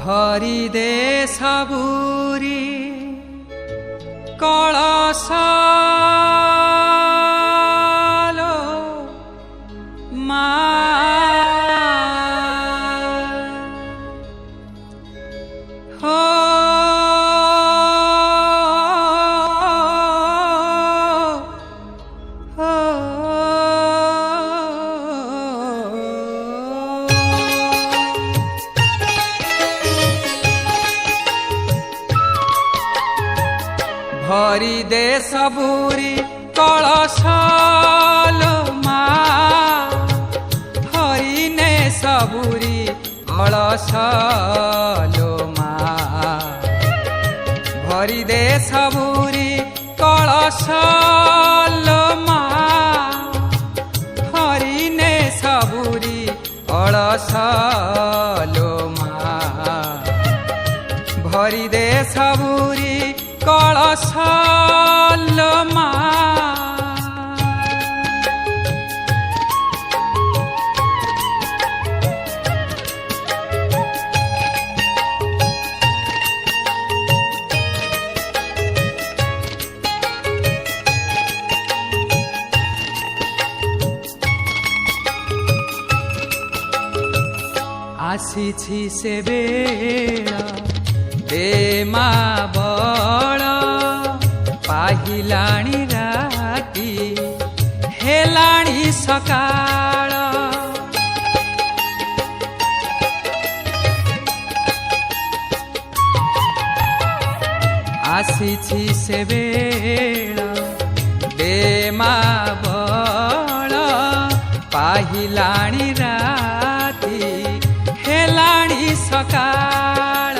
भरी दे सबुरी कलसा भरी दे सबुरी कलशालो माँ भरी ने सबुरी कलशालो माँ भरी दे सबुरी कलशालो माँ भरी ने सबुरी कलशालो माँ भरी दे सबुरी कलशालो माँ आसीछि से बेला दे माँ बड़ पाहिलाणी राती हेलाणी सकाळ आसीछि से बेला दे माँ बड़ पाहिलाणी राती हेलाणी सकाळ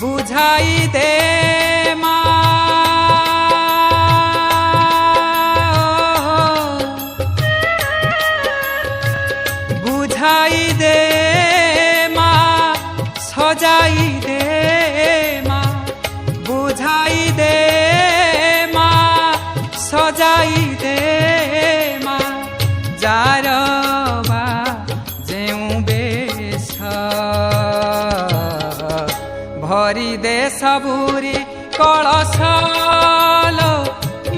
बुझाई दे बुझाई दे माँ सजाई दे माँ बुझाई दे माँ सजाई दे माँ जार बा जेऊ बेश भरी दे सबुरी कलशालो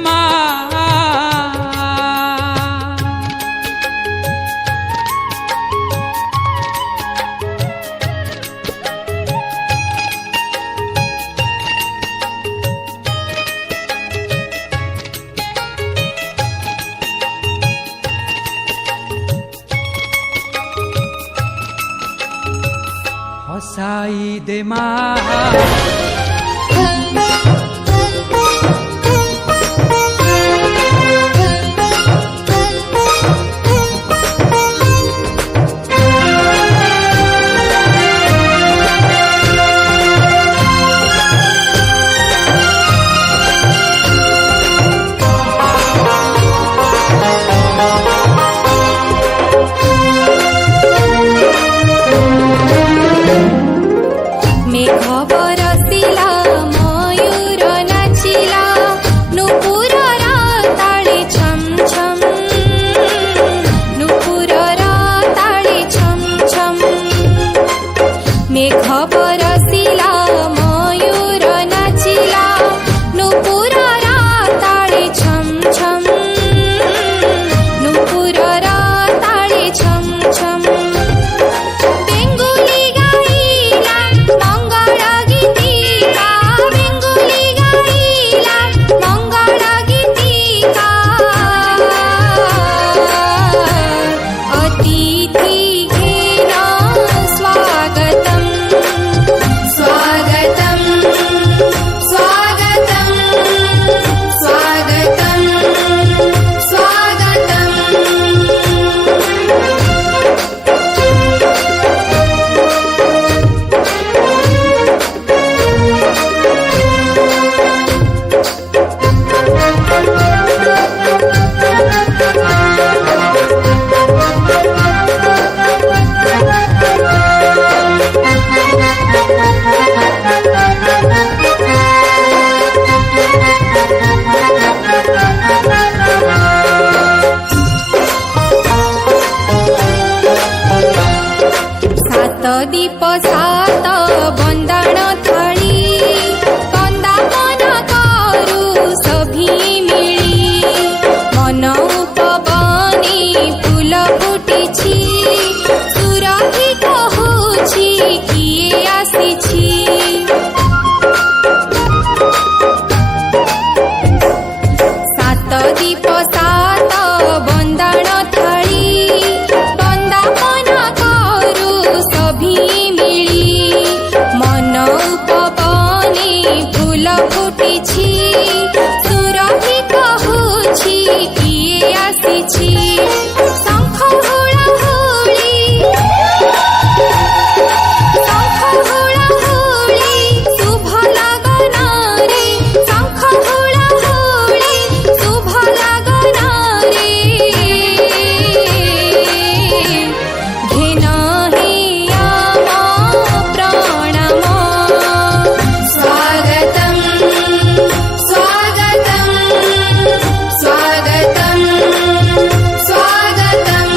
माँ हसाई दे माँ अतिथि घेन स्वागतम् सात बंदाण थाली कंदापन करू सभी मिली मन उपबनी फूल फुटिछि सुरभि कहुछि किए आसिछि सात दीप सात बंदाण थाली कंदापन करू सभी मिली मन उपबनी फूल फुटिछि सुरभि कहुछि किए आसिछि शंख हुलाहुली शुभ लगनारे शंख हुलाहुली शुभ लगनारे घेन हियामा प्रणाम स्वागतं स्वागतं स्वागतं स्वागतं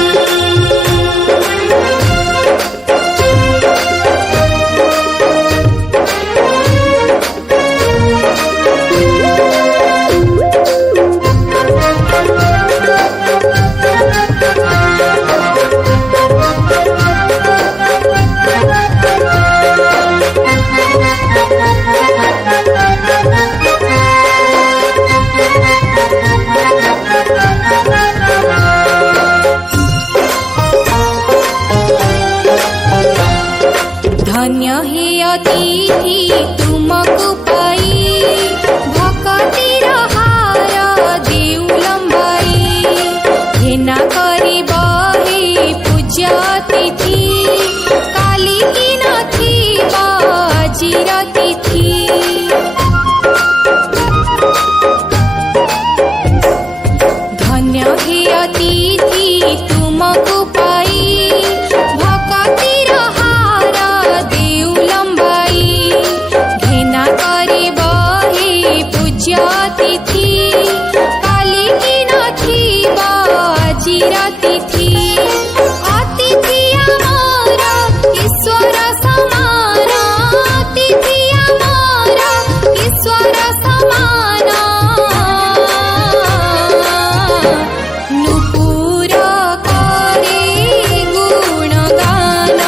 धन्य हे अतिथि तुमको पाई भक्तिर हार देउलम्बाई घेना करी बहे पूज्य तिथि काली की नथिब आजिर तिथि धन्य हे अतिथि तुमको पाई भक्तिर हार देउलम्बाई घेना करी बहे पूज्य तिथि काली की नथिब आजिर तिथि अतिथि आमर ईश्वर समान अतिथि आमर ईश्वर समान नुपुर करे गुणगान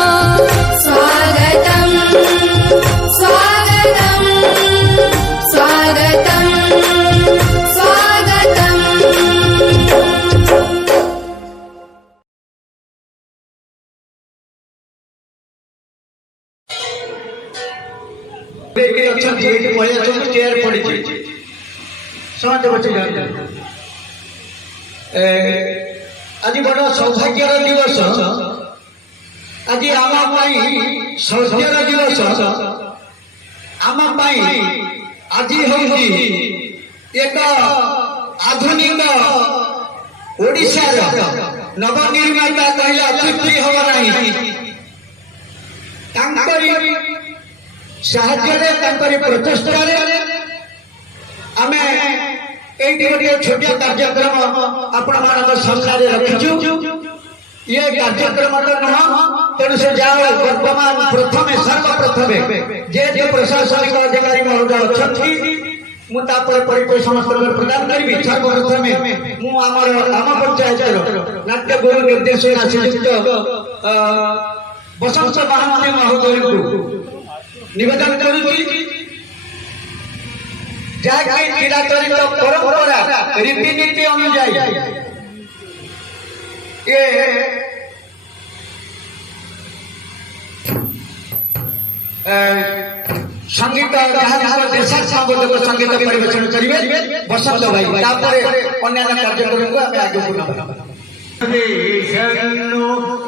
स्वागतं स्वागतं स्वागतं स्वागतं चेयर पड़ी समझ बच्चे आज बड़ सौभाग्यर दिवस आज आम सौभाग्यर दिवस आम आज हूँ एक आधुनिक ओडिशा नवनिर्माता कहले अत्युक्ति हम ना प्रचेषार आमे गोटे छोट कार्यक्रम आपण सामने रखीचु ये कार्यक्रम नुह तेणु से जाओ वर्तमान प्रथमे सर्वप्रथमे जे प्रशासनिक अधिकारी महोदय अच्छा मुझे समस्त प्रदान करी सर्वप्रथमे मुझे आम पंचायत नाट्य गुरु निर्देशक श्रीयुक्त बसंत महांती महोदय को निवेदन करुच्ची जहाँकि क्रीड़ाचरित परंपरा रीतिनीति अनुजाई ये संगीत देशात्मक संगीत परिवेशन करेंगे बसंत भाई अन्य कार्यक्रम को आगे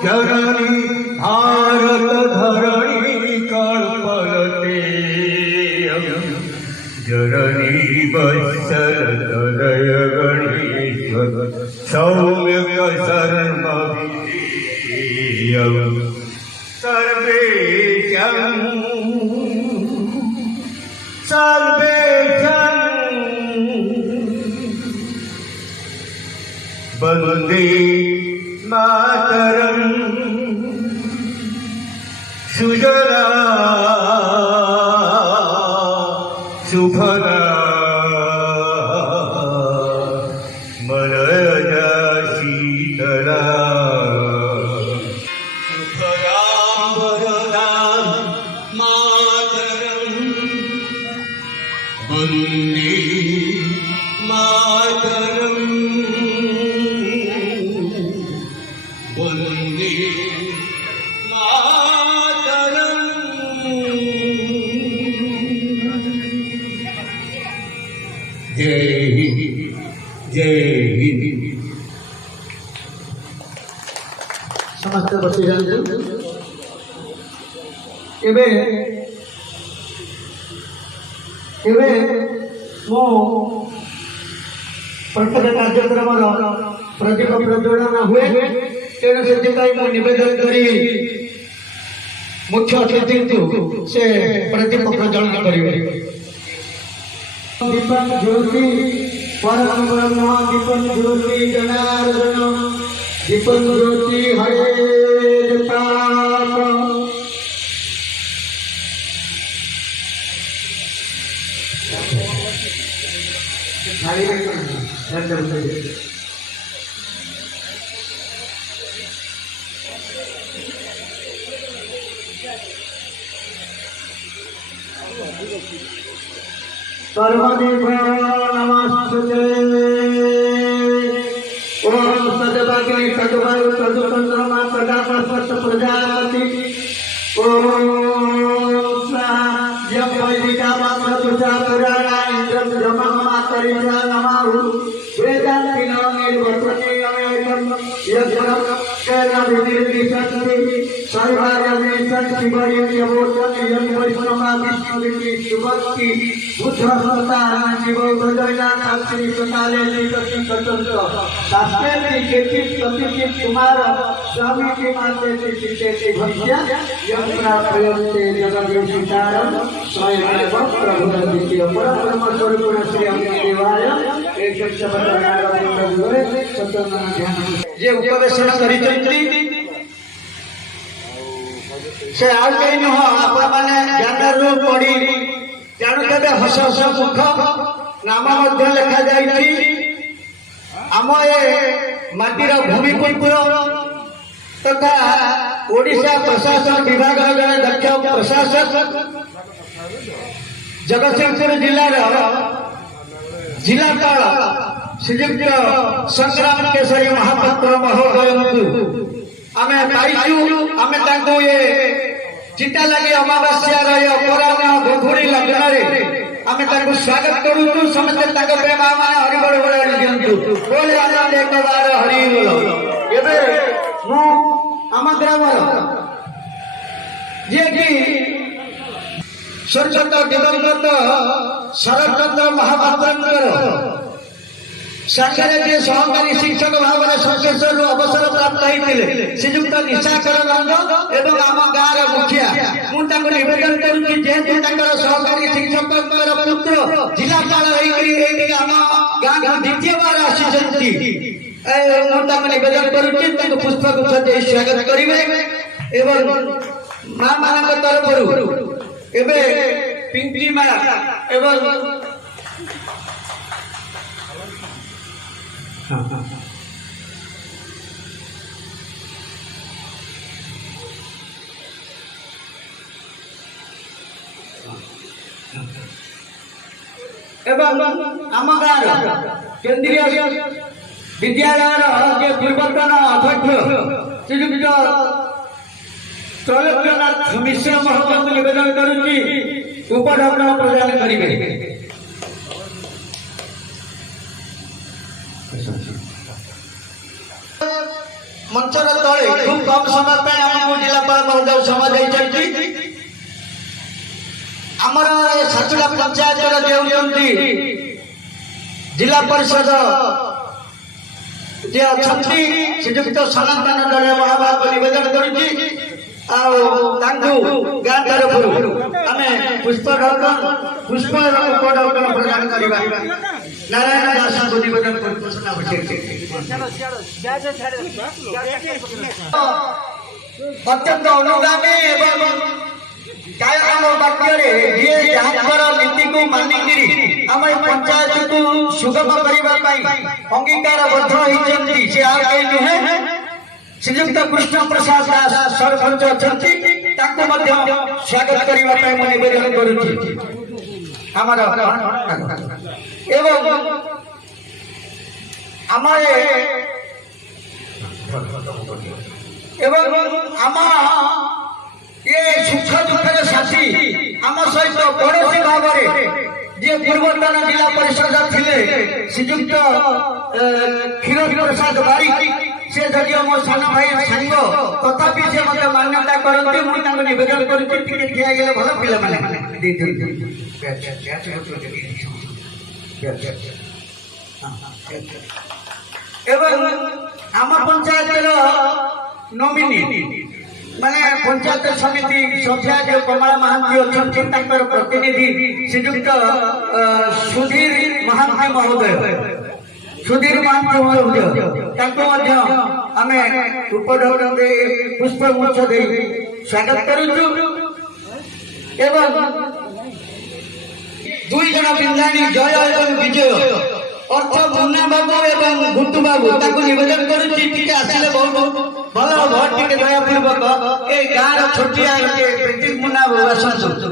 धरणी भारत धरणी कल्पलते जननी वत्सल हृदय गणेश्वर सौम्यक सर्वविधेयं सर्वेशं वन्दे मातरं सुजला शुभदा मरजा शीतला शुभराम वरदाम मातरम वन्दे मातरम वन्दे मातरम। जय हिंद जय हिंद। समस्त बसी जाते एबे एबे मो प्रत्येक कार्यक्रम प्रदीप प्रज्वलन हुए तेणु से निवेदन करी मुख्य अतिथि से प्रदीप प्रज्वलन करेंगे। दीपक ज्योति परम ब्रह्म दीपक ज्योति जनार्दन दीपक ज्योति हरे प्रताप। सर्वदेव नमस्ते। ओम सदभागे सदवायु सदुचंद्रमा सदापस्वत प्रजापति ओम यम वैदिका मातृजा पुराणा इंद्रम ब्रह्म मातरिजा नमः वेदांति निर्वचने अमेकम यज्ञम केन विनिर्दिशन्ति सर्वायमे संशिवयं यवोचन यं वैष्णवा विष्णुविति सुभक्ति बुद्धस्मता शिवोदयना शास्त्री सकाले निकटि कतंत्र शास्त्रे केचित् कतिचित् कुमार स्वामी के माते चित्ते भक्त्या यं प्राप्यन्ते जगद्विचारं स्वयमेव प्रभुरदित्य परब्रह्म स्वरूप श्री देवाय एक शब्दनारायण सत्यनारायण ध्यान जे उपवेशन करितंत्री से आउ कहीं न आपण माने ज्ञान पढ़ी जानते हस हस मुख नाम लिखा जाइए आम ए माटीर भूमिपुत्र तथा ओडिशा प्रशासन विभाग जड़े दक्ष प्रशासक जगतसिंहपुर जिलार जिलापाल श्रीयुक्त संग्राम केशरी महापात्र महोदय आमे पाइचु आमे तांको ये चिता लगे अमावास्या अपराह्न गोधूली लग्न आमे तांको स्वागत करूँ समस्त तांको प्रेम माने हरि बड़ बड़ दियंतु बोले आनंद एक बार हरि बोल। एबे मु आम ग्राम जे कि स्वर्गत दिवंगत शरदचंद्र महापात्र साक्षात जे सहकारी शिक्षक भाव में संश्लेषण अवसर प्राप्त होते श्रीयुक्त निशाकर नंद एवं आम गाँव मुखिया मुझे निवेदन करुँच जेहेतु सहकारी शिक्षक पुत्र जिलापाल आम गाँव द्वितीय बार आसी मुझे निवेदन करुँच पुष्पगुच्छ दे स्वागत करेंगे एवं माँ मान तरफ पिंकी माँ एवं आम गाँव केंद्रीय विद्यालय पूर्वतन अध्यक्ष श्रीयुक्त त्रैलोक्यनाथ मिश्र महोदय को निवेदन करुँच उपढौकन प्रदान करेंगे। मंचर तले खूब कम समय आमको जिलापाल महोदय समय देती आमर सातुला पंचायत देउछंती जिला परिषद जे अछंती श्रीयुक्त सनातन दल महाभाग को निवेदन करुँच गाँ तरफ आम पुष्पढौकन प्रदान करवा नारायण दास को निवेदन अत्यंत अनुगामी एवं କାରଣ ବାକ୍ୟରେ ଯିଏ ଯାହାଙ୍କର ନୀତିକୁ ମାନିକିରି ଆମ ଏ ପଞ୍ଚାୟତକୁ ସୁଗମ କରିବା ପାଇଁ ଅଙ୍ଗୀକାରବଦ୍ଧ ହୋଇଛନ୍ତି ସେ ଆଉ କେହି ନୁହେଁ ଶ୍ରୀଯୁକ୍ତ କୃଷ୍ଣ ପ୍ରସାଦ ଦାସ ସରପଞ୍ଚ ଅଛନ୍ତି ତାଙ୍କୁ ମଧ୍ୟ ସ୍ୱାଗତ କରିବା ପାଇଁ ମୁଁ ନିବେଦନ କରୁଛି ଆମର ଏବଂ ଆମ ये सुख दुखर साथी आम सहित पड़ोशी भाव जी पूर्वतन जिला परिषद थिले श्रीजुक्त क्षीर प्रसाद बारिक से जदिव मो सान भाई सांग तथापि से मत मान्यता करते मुझे नवेदन करिए भल पे आम पंचायत नोमिनी माने पंचायत समिति सभ्या जो कमला महांती अच्छा प्रतिनिधि श्रीजुक्त सुधीर महांती महोदय आम उपढौकन पुष्पगुच्छ दे स्वागत करुचु एवं दुई जन बिंदाणी जय एवं विजय अर्थ मुन्ना बाबू एवं गुट्टू बाबू ताको निवेदन करुची टिके आसिले बहुत भल हम टिके दयापूर्वक ए गाँव छोटिया पेटी मुन्ना बाबू आसतु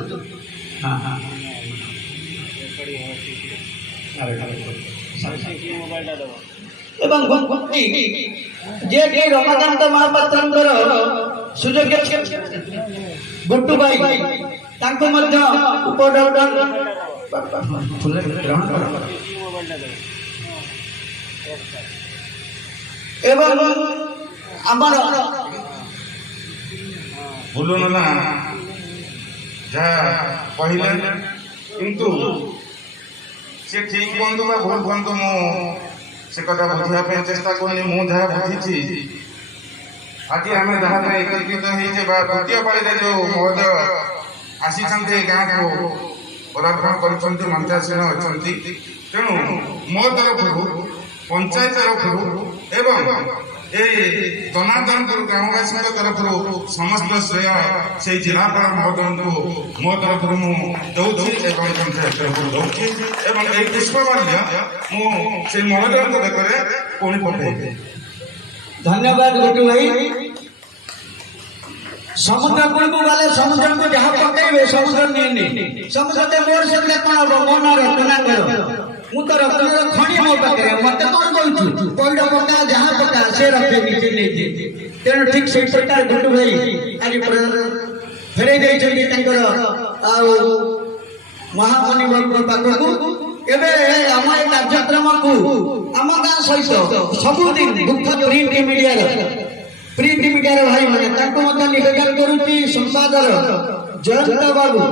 एवं जे के रमाकांत महापात्रंकर सुजोग्य गुट्टू भाई ताको मध्य उपढौकन एवं आमर भूलुन ना जहाँ कहले किंतु से ठीक बंधु बा भूल बंधु मु से कथा बुझा चेष्टा करनी मु जहाँ बुझी आज आम जहाँ एकत्रित होते द्वितीय पाली जो महोदय आसी गाँव को पदार्पण कर मंचासीन अच्छा तेणु मो तरफ पंचायत तरफ एवं जनार्दनपुर ग्रामवासी तरफ समस्त श्रेय से जिलापाल महोदय को मो तरफ मुझे पंचायत तरफ दूसरी पुष्पमाल्य मुझे महोदय देखते पुणी पठे धन्यवाद गुड्डू भाई समुद्र कूल को गले समुद्र को जहाँ पकड़े समुद्र नहीं समुद्र मोर से कौन हम मो ना रत्नाकर मु तो रत्न खणी मो पाखे मत कौन कहूँ पैड पका जहाँ पका से रखे नीचे नहीं तेणु ठीक से प्रकार गुड्डू भाई आज फेरे महामणि बाबू पाखक एवं आम कार्यक्रम को आम गाँव सहित सबुदिन दुख प्रिंट मीडिया भाई मैंने निवेदन करुच्ची संपादक जयंत बाबू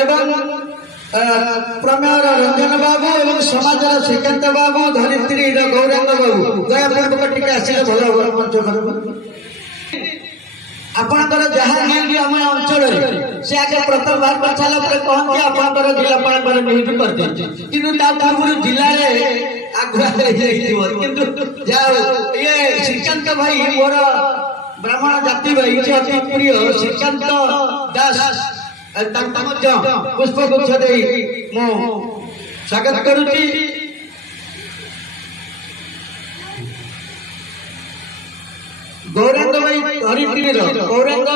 एवं प्रमेय रंजन बाबू एवं समाज श्रीकांत बाबू धरित्री गौरांग बाबू दयापूर्वक टिके आसिले भल मंच आपणकर जहाँ नियंती आम अंचल से आगे प्रथम बार कर सारा कहते आपंकर जिलापाल नियुक्ति करते कि पूर्व जिले आगुआ ये श्रीकांत भाई मोर ब्राह्मण जाति भाई से अति प्रिय श्रीकांत दास पुष्पगुच्छ दे स्वागत करुच्ची गौरांग भाई धरित्री गौरांग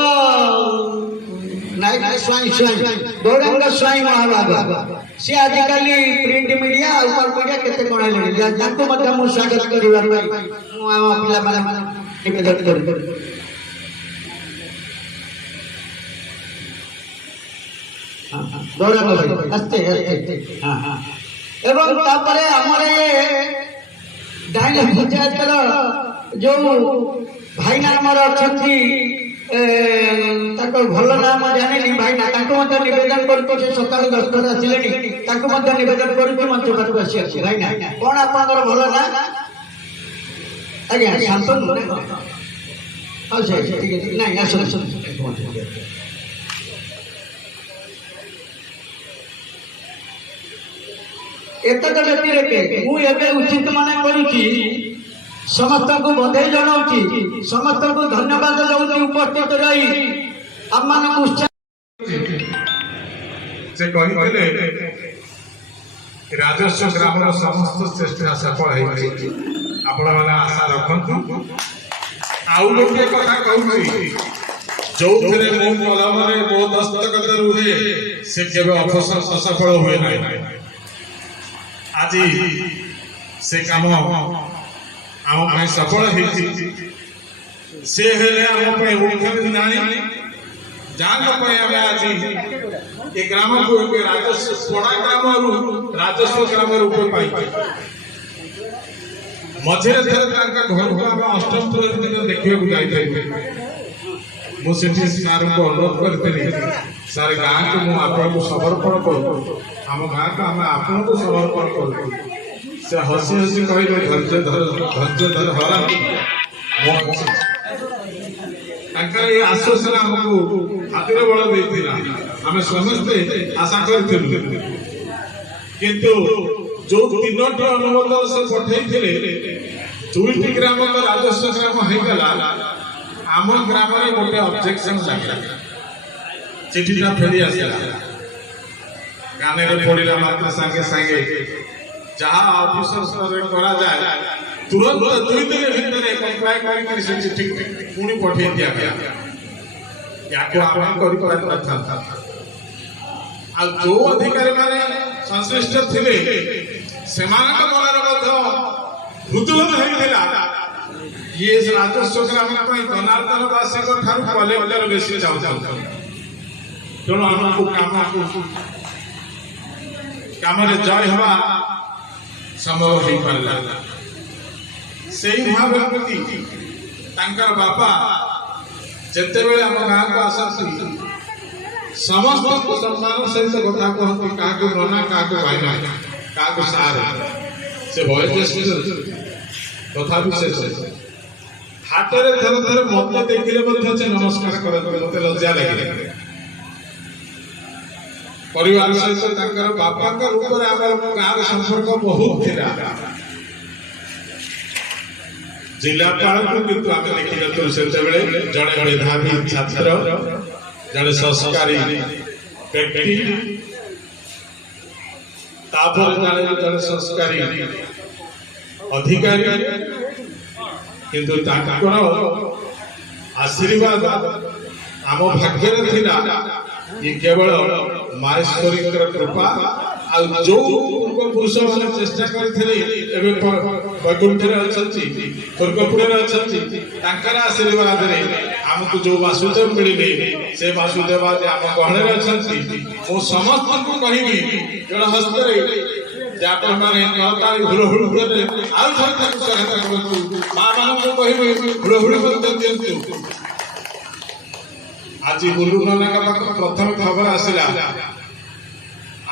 नायक स्वाई गौरांग स्वाई महाभाग सी आजिकल प्रिंट मीडिया ऊपर मीडिया केते कोण स्वागत करिवार निवेदन कर गौरांग भाई आस्ते एवं तापरे हमरे डाइल पंचायत जो भाईना आमर अच्छा भल नाम जानी भाईना निवेदन कर सका 10 आसिले निवेदन कर मंच पाखक आसी भाईना कौन आप भल ना आज्ञा शांतनु नहीं आस एत व्यक्ति मुझे उचित माने करुच्ची समस्त को बधाई जनाऊँ समस्त को धन्यवाद दूसरी उपस्थित रही आम मान उत्साह से कही राजस्व ग्रामर समस्त चेष्टा सफल आपण मैंने आशा रखु आउ गोटे कथा कहूँ जो मो कलम मो दस्तखत रुहे से केवल असफल हुए ना आज से काम आम सफल से आज ये ग्राम को राजस्व पड़ा ग्राम राजस्व ग्राम रूप मझे घर को अष्टम दिन देखा जाइए मुझे सार को अनुरोध करी सारे गाँव को मुझे आपको समर्पण करूँ आम गाँव को आम आपन को समर्पण करूँ से हसी हसी कहले धैर्य धर हरा ये आश्वासन आमको हाथ बल देता आम समस्ते आशा करूँ किंतु जो तीनोटी अनुबंध से पठे दुईटी ग्राम राजस्व ग्राम होगला आम ग्राम गोटे ऑब्जेक्शन लगे चिठीटा फेरी आसला गाने पड़ा मात्र सांगे सांगे जहाँ ऑफिसर स्तर करा जाए तुरंत 2 दिन भितर कंप्लाई करी से चिठी पुणी पठे दिया गया याको आपण करि पारता आ जो अधिकारी माने संश्लिष्ट थिले सेमानक मनर मध्य हृदय होइथिला ये राजस्व ग्राम पर जनार्दन दासी को ठारू कलेक्टर बेसी जाउ तेणु हमको काम जय हवा संभव हो पारा से महाव्यक्ति बापा जिते बड़े आम गाँव को आसती समस्त को सम्मान सहित कथा कहती क्या नना क्या भाईना क्या सार से वयोज्येष्ठ तथा से हाथ में थर थर मत देखिले नमस्कार करते मत लज्जा लगे परिवार सहित बापा रूप में आम गाँव संपर्क बहुत था जिलापाल को किंतु आम देखी से जड़े मेधावी छात्र जड़े संस्कारी व्यक्ति जड़े संस्कारी अधिकारी किंतु आशीर्वाद आम भाग्य ये केवल माहेश्वरी कृपा जो पुरुष मैंने चेष्टा करते वैकुंठ स्वर्गपुर आशीर्वाद आमको जो वासुदेव मिले से वासुदेव आम गहन अच्छा मु समस्त को कहबी जन हस्त हुड़हुड़ दिंतु आज गुरु नाना प्रथम खबर आसला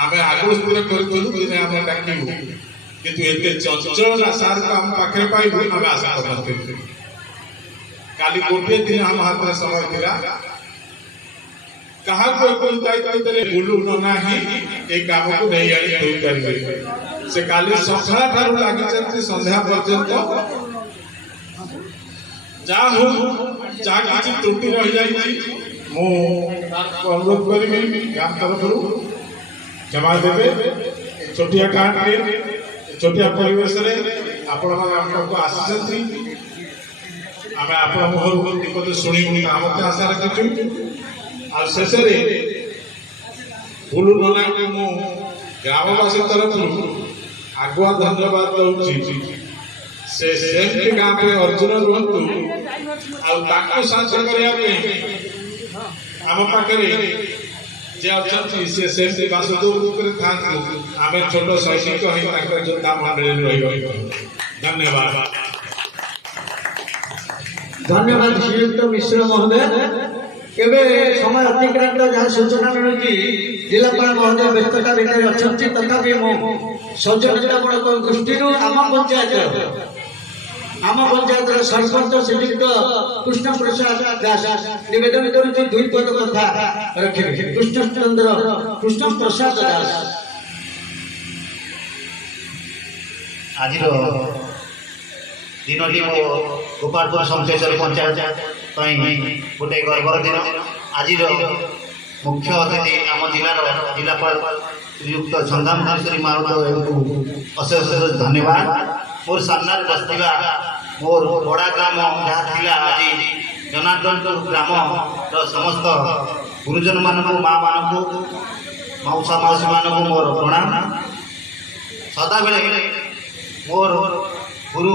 आम आगु स्थिर कर आम डाकू किंतु एते चंचल सार को आम पाखे पाइबू आम आशा करते काली गोटे दिन आम हाथ में समय थिला कहा गुरु नाना ही एक काम को नहीं आनी पारे से काली सखा ठार लगी संध्या पर्यंत जा हो किसी त्रुटि रही जाए अनुरोध करी गाँव तरफ क्षमा देवे छोटिया गाँव छोटिया परिवेश आपको आसी आम आप मुहर शुणी आम आशा रखी शेष गुरु नाना को मु ग्रामवासी तरफ आगुआ धन्यवाद दूसरी से गाँव में अर्जुन रुहतु साहय करने आम पाखे जे अच्छी से वासुदेव रूप था आम छोट सैनिक योद्धा मंडल धन्यवाद धन्यवाद श्रीयुक्त मिश्र महोदय केवे समय अतिक्रांत जहाँ सूचना मिलूँ जिलापाल महोदय व्यस्तता भितर अच्छा तथापि सौजन्यतामूलक दृष्टि आम पंचायत सरपंच श्रीयुक्त कृष्ण प्रसाद दास निवेदन कर दुई पद कथा रखे कृष्ण प्रसाद दास आज दिन मो गोपालपुर संचेश्वर पंचायत गोटे गर्वर दिन आज मुख्य अतिथि आम जिलार जिलापाल श्रीयुक्त संग्राम धनेश्वरी माउत अशेष अशेष धन्यवाद। मोर सामने बसवा मोर बड़ा ग्राम जहाँ थिला आज जनार्दनपुर ग्राम समस्त गुरुजन मानक माँ मानक मौसा मौसी मानक मोर प्रणाम। सदा बेले मोर गुरु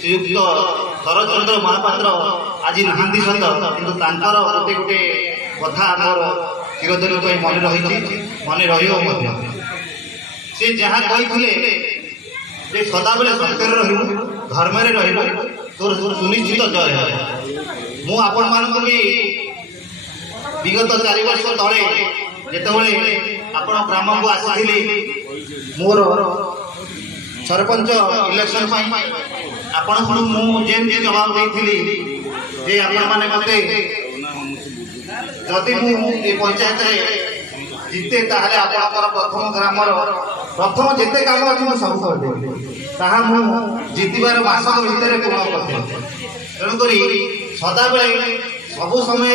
श्रीयुक्त शरचंद्र महापात्र आज नहांती सत किंतु तांकर गोटे गोटे कथा मोर चिरदिन मन रही मन रही से जहाँ कही जे सदा बेले सत्य रही धर्म रही तोर सुनिश्चित जय। मु आपण मानक भी विगत 4 वर्ष तले जेतेबेले आपण ग्राम को आसी मोर सरपंच इलेक्शन आपण जेन जवाब देती जे आपण माने मते जदि मुझे पंचायत जिते ताहले आपणकर प्रथम ग्रामर प्रथम जिते काम अच्छे सब करदेवी ताहा मु जितबार मासक भितर पूर्ण करते। तेणुक सदा बेले सबु समय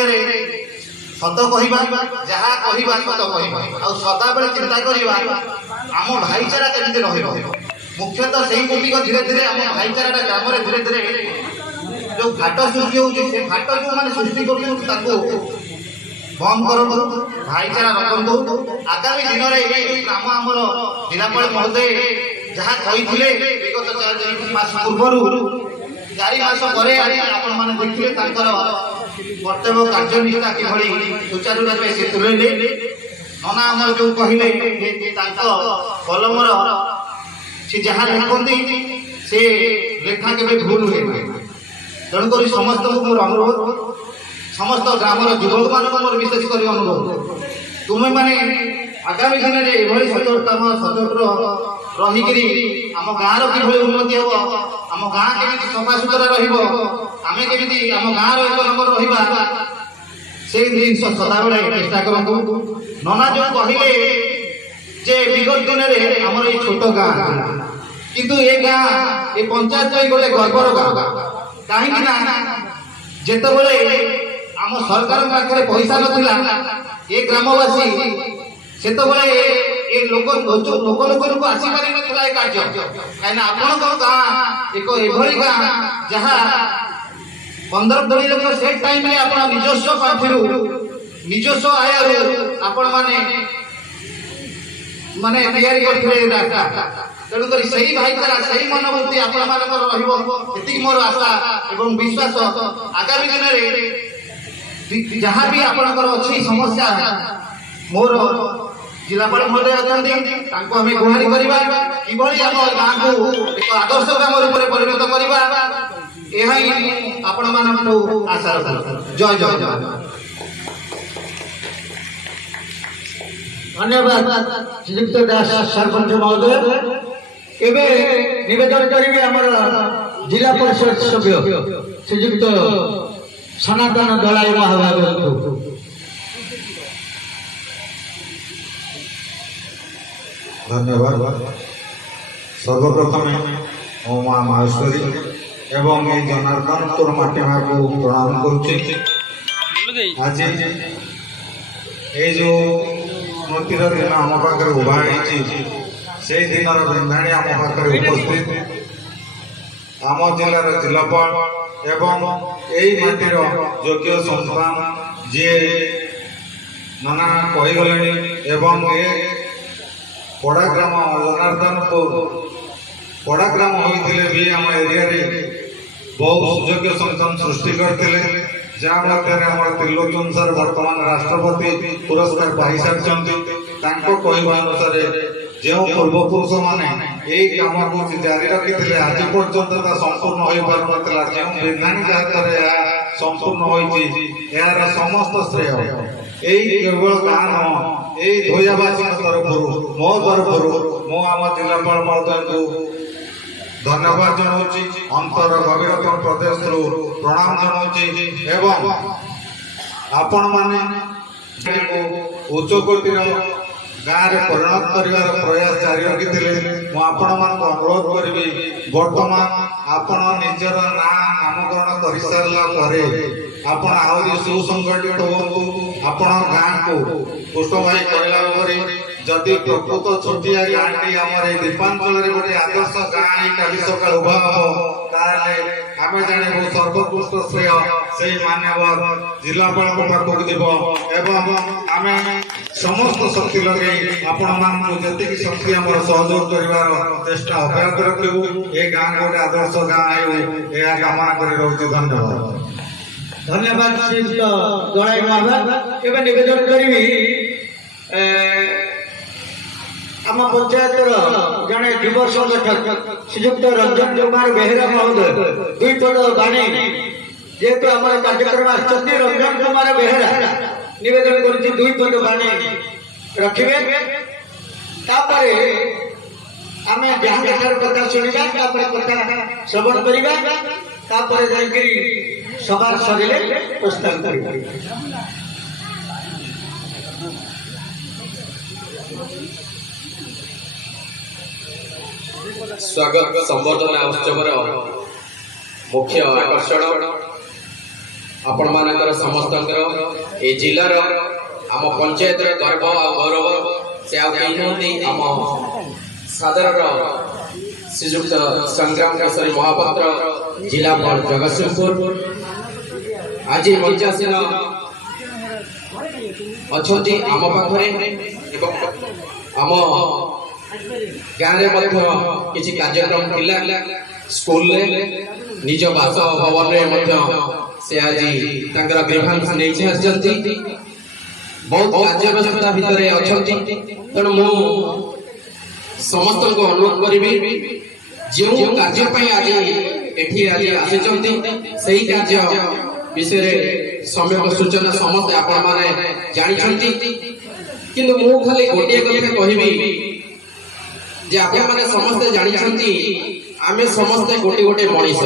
सत कहवा जहाँ कहवा सत कहवा आ सदा बेले चिंता करवा आम भाईचारा केमती रही मुख्यतः से गोटिक धीरे धीरे आम भाईचारा ग्राम धीरे धीरे जो घाट सृष्टि होती घाट जो मैंने सृष्टि कर बंद करूँ भाईचारा रखु। आगामी दिन में ग्राम आमर जिलापाल महोदय जहाँ कही विगत 4 मास पूर्व 4 मास पर आपने देखिए कर्तव्य कार्यनिष्ठा कि सुचारू रूप से तुले नना आमर जो कहले कलमर से जहाँ लिखती से लेखा के भूल हुए। तेणुक समस्त मोर अनुरोध समस्त ग्रामर युवक मान मोर विशेषकर अनुरोध तुम्हें माने आगामी दिन में एभली सचोट रहीकि आम गाँव कि उन्नति हम आम गाँ के सफा सुतरा रमें केमी आम गाँव एक नंबर रहा से जिन सदा बेले चेष्टा करूँ। नना जो कहले जे विगत दिन में आमर ये छोट गाँ किंतु ये गाँ ये पंचायत गोटे गर्वर गाँ कहीं जितेबले आम सरकार पाखे पैसा नाला ये ग्रामवासी से ये लोक लोक आसी पारि ना कार्य कहीं आपण गाँ एक एभली गाँ जहाँ 15-20 लोक से टाइम में आप निजस्व पार्टी निजस्व आय आपण माने रास्ता। तेणुक से भाईचारा से मनोवृत्ति आपंती मोर आशा एवं विश्वास आगामी दिन में जहाँ भी आपंकर अच्छी समस्या मोर जिलापाल महोदय अच्छा आम गुहारी करवा कि आम गाँव को एक आदर्श ग्राम रूप में परिणत करवा यह आपण मान आशा रखु। जय जय जय धन्यवाद श्रीयुक्त दास सरपंच महोदय। एबे निवेदन करेंगे आमर जिला परिषद सभ्य श्रीयुक्त सनातन दलाई महाभाग। धन्यवाद। सर्वप्रथम मो माँ माहेश्वरी एवं ये जनार्दनपुर माटीमा को प्रणाम करुचे। आज ये जो उन्नतिर दिन आम पाखे उभा से दिन बंधाणी आम पाखे उपस्थित आम जिलार जिलापाल एवं यही माटीर योग्य संस्थान जी नाना कहीगले एवं ये पड़ा ग्राम जनार्दनपुर पड़ा ग्राम होते भी आम एरिया बहुत सुयोग्य संस्थान सृष्टि करते जहाँ मध्य आम त्रिलोचन सर वर्तमान राष्ट्रपति पुरस्कार पाई सारी कहवा अनुसार जो पूर्वपुरुष मैंने यही काम को जारी रखी आज पर्यंत संपूर्ण हो पार जो विज्ञानी जहाँ संपूर्ण यार समस्त श्रेय यही केवल गाँ न यही धोयावासी तरफ मो तरफ मो आम जिलापाल महोदय को धन्यवाद जनाऊँगी अंतर गभीरतम प्रदेश प्रणाम जनाऊँगी एवं आपण माने उच्चकोटीर गाँव में परिणत कर प्रयास जारी रखी अनुरोध करी बर्तमान आपण निजर ना नामकरण कर सारा आहरी सुसंगठित हूँ ଆପଣ ଗାଁକୁ କୁଷ୍ଠଭାଇ କହିଲା ପରେ ଯଦି ପ୍ରକୃତ ଛୋଟିଆ ଗାଁଟି ଆମର ଏଇ ଦ୍ୱୀପାଞ୍ଚଳରେ ଗୋଟେ ଆଦର୍ଶ ଗାଁ ହେଇ କାଲି ସକାଳ ଉଭା ହବ ତାହେଲେ ଆମେ ଜାଣିବୁ ସର୍ବକୃଷ୍ଟ ଶ୍ରେୟ ସେଇ ମାନ୍ୟବର ଜିଲ୍ଲାପାଳଙ୍କ ପାଖକୁ ଯିବ ଏବଂ ଆମେ ସମସ୍ତ ଶକ୍ତି ଲଗେଇ ଆପଣମାନଙ୍କୁ ଯେତିକି ଶକ୍ତି ଆମର ସହଯୋଗ କରିବାର ଚେଷ୍ଟା ଅବ୍ୟାହତ ରଖିବୁ ଏ ଗାଁ ଗୋଟେ ଆଦର୍ଶ ଗାଁ ହେଉ ଏହା କାମନା କରି ରହୁଛି। ଧନ୍ୟବାଦ। ଧନ୍ୟବାଦ ଶ୍ରୀଯୁକ୍ତ ଦଳାଇ ମହାଭାଗ। ଏବେ ନିବେଦନ କରିବି ଆମ ପଞ୍ଚାୟତର ଜଣେ ଯୁବ ସଂଗଠକ ଶ୍ରୀଯୁକ୍ତ ରଞ୍ଜନ କୁମାର ବେହେରା ମହୋଦୟ 2 ପଦ ବାଣୀ ଯେହେତୁ ଆମର କାର୍ଯ୍ୟକ୍ରମ ଆସିଛନ୍ତି ରଞ୍ଜନ କୁମାର ବେହେରା ନିବେଦନ କରୁଛି 2 ପଦ ବାଣୀ ରଖିବେ। ତାପରେ ଆମେ ଯାହାର କଥା ଶୁଣିବା ତାପରେ କଥା ଶ୍ରବଣ କରିବା ତାପରେ ଯାଇକରି ସଭା ସରିଲେ ପ୍ରସ୍ତାବ କରିବା। ସ୍ୱାଗତ ସମ୍ବର୍ଦ୍ଧନା ଉତ୍ସବର ମୁଖ୍ୟ ଆକର୍ଷଣ ଆପଣମାନଙ୍କର ସମସ୍ତଙ୍କର ଏ ଜିଲ୍ଲାର ଆମ ପଞ୍ଚାୟତର ଗର୍ବ ଆଉ ଗୌରବ ସେ ଆଉ କେହି ନୁହନ୍ତି ଆମ ସାଦରର ଶ୍ରୀଯୁକ୍ତ ସଂଗ୍ରାମ କେଶରୀ ମହାପାତ୍ର ଜିଲ୍ଲାପାଳ ଜଗତସିଂହପୁର। ଆଜି ମଞ୍ଚାସୀନ ଅଛନ୍ତି ଆମ ପାଖରେ ଏବଂ ଆମ ଗାଁରେ ମଧ୍ୟ କିଛି କାର୍ଯ୍ୟକ୍ରମ ଥିଲା ସ୍କୁଲରେ ନିଜ ବାସଭବନରେ ମଧ୍ୟ ସେ ଆଜି ତାଙ୍କର ଗ୍ରିଭାନ୍ସ ନେଇ ଆସିଛନ୍ତି। ବହୁତ କାର୍ଯ୍ୟବ୍ୟସ୍ତତା ଭିତରେ ଅଛନ୍ତି ତେଣୁ ମୁଁ ସମସ୍ତଙ୍କୁ ଅନୁରୋଧ କରିବି ଯେଉଁ କାର୍ଯ୍ୟ ପାଇଁ ଆଜି ଏଠି ଆସିଛନ୍ତି ସେହି କାର୍ଯ୍ୟ ବିଷୟରେ ସମ୍ୟକ ସୂଚନା ସମସ୍ତେ ଆପଣମାନେ ଜାଣିଛନ୍ତି କିନ୍ତୁ ମୁଁ ଖାଲି ଗୋଟିଏ କଥା କହିବି ଯେ ଆପଣମାନେ ସମସ୍ତେ ଜାଣିଛନ୍ତି ଆମେ ସମସ୍ତେ ଗୋଟେ ଗୋଟେ ମଣିଷ।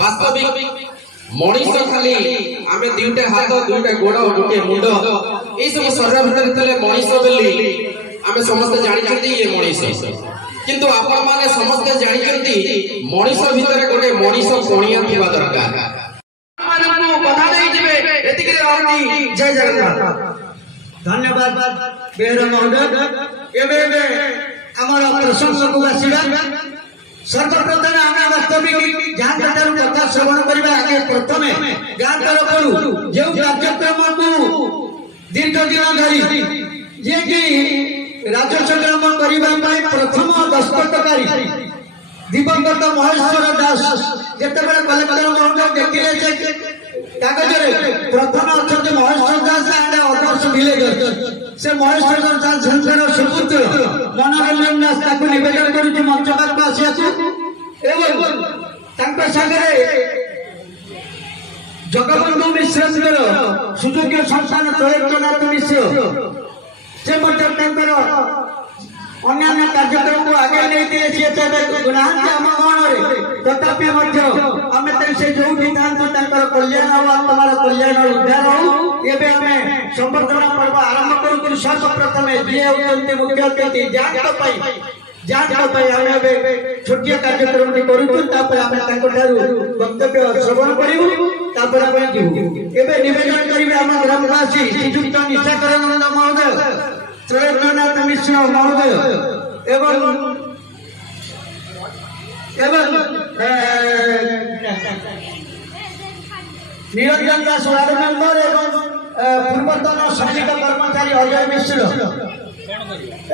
ବାସ୍ତବିକ ମଣିଷ ଖାଲି ଆମେ 2ଟା ହାତ 2ଟା ଗୋଡ଼ ଗୋଟିଏ ମୁଣ୍ଡ ଏଇସବୁ ଶରୀର ଭିତରେ ଥିଲେ ମଣିଷ ବୋଲି ଆମେ ସମସ୍ତେ ଜାଣିଛନ୍ତି ଇଏ ମଣିଷ। କିନ୍ତୁ ଆପଣମାନେ ସମସ୍ତେ ଜାଣିଛନ୍ତି ମଣିଷ ଭିତରେ ଗୋଟେ ମଣିଷ ପଣିଆ ଥିବା ଦରକାର। କଥା ଦେଇଯିବେ ଏତିକିରେ ରହୁନି। ଜୟ ଜଗନ୍ନାଥ। ଧନ୍ୟବାଦ ବେହେରା ମହୋଦୟ। ଏବେ ଆମର ପ୍ରସଙ୍ଗକୁ ଆସିବା। ସର୍ବପ୍ରଥମେ ଆମେ ବାସ୍ତବିକ ଯାହାଠାରୁ କଥା ଶ୍ରବଣ କରିବା ଆଗେ ପ୍ରଥମେ ଗାଁ ତରଫରୁ ଯେଉଁ କାର୍ଯ୍ୟକ୍ରମକୁ ଦୀର୍ଘ ଦିନ ଧରି ଯିଏକି ରାଜସ୍ୱ ଗ୍ରାମ କରିବା ପାଇଁ ପ୍ରଥମ ଦସ୍ତଖତକାରୀ ଦିବଂଗତ ମହେଶ୍ୱର ଦାସ ଯେତେବେଳେ କଲେକ୍ଟର ମହୋଦୟ ଦେଖିଲେ ସେ କାଗଜରେ ପ୍ରଥମେ ଅଛନ୍ତି ମହେଶ୍ୱର ଦାସ ଆଣ୍ଡ ଅଦର୍ସ ଭିଲେଜର ସେ ମହେଶ୍ୱର ଦାସଙ୍କର ସୁପୁତ୍ର ମନୋରଞ୍ଜନ ଦାସ ତାକୁ ନିବେଦନ କରୁଛି ମଞ୍ଚ ପାଖକୁ ଆସିବାକୁ ଏବଂ ତାଙ୍କ ସାଙ୍ଗରେ ଜଗବନ୍ଧୁ ମିଶ୍ରଙ୍କର ସୁଯୋଗ୍ୟ ସଂସ୍ଥାନ ତ୍ରୈଲୋକ୍ୟନାଥ ମିଶ୍ର ସେ ମଧ୍ୟ ତାଙ୍କର ଅନ୍ୟାନ୍ୟ କାର୍ଯ୍ୟକ୍ରମକୁ ଆଗେଇ ନେଇଥିଲେ। ସିଏ ତ ନାହାନ୍ତି ଆମ ଗଣରେ ତଥାପି ମଧ୍ୟ ଆମେ ସେ ଯୋଉଠି ଥାନ୍ତୁ ତାଙ୍କର କଲ୍ୟାଣ ହଉ ଆତ୍ମାର କଲ୍ୟାଣ ଉଦ୍ଧାର ହଉ। ଏବେ ଆମେ ସମ୍ବର୍ଦ୍ଧନା ପର୍ବ ଆରମ୍ଭ କରୁଛୁ। ସର୍ବପ୍ରଥମେ ଯିଏ ହେଉଛନ୍ତି ମୁଖ୍ୟ ଅତିଥି ଯାହାଙ୍କ ପାଇଁ ଆମେ ଏବେ ଛୋଟିଆ କାର୍ଯ୍ୟକ୍ରମଟି କରୁଛୁ। ତାପରେ ଆମେ ତାଙ୍କଠାରୁ ବକ୍ତବ୍ୟ ଶ୍ରବଣ କରିବୁ ତାପରେ ଆମେ ଯିବୁ। ଏବେ ନିବେଦନ କରିବେ ଆମ ଗ୍ରାମବାସୀ ଶ୍ରୀଯୁକ୍ତ ନିଶାକରାନନ୍ଦ ମହୋଦୟ ତ୍ରୈଲୋକ୍ୟନାଥ ମିଶ୍ର ମହୋଦୟ ଏବଂ ନିରଞ୍ଜନ ଦାସ ୱାର୍ଡ ମେମ୍ବର ଏବଂ ପୂର୍ବତନ ସୈନିକ କର୍ମଚାରୀ ଅଜୟ ମିଶ୍ର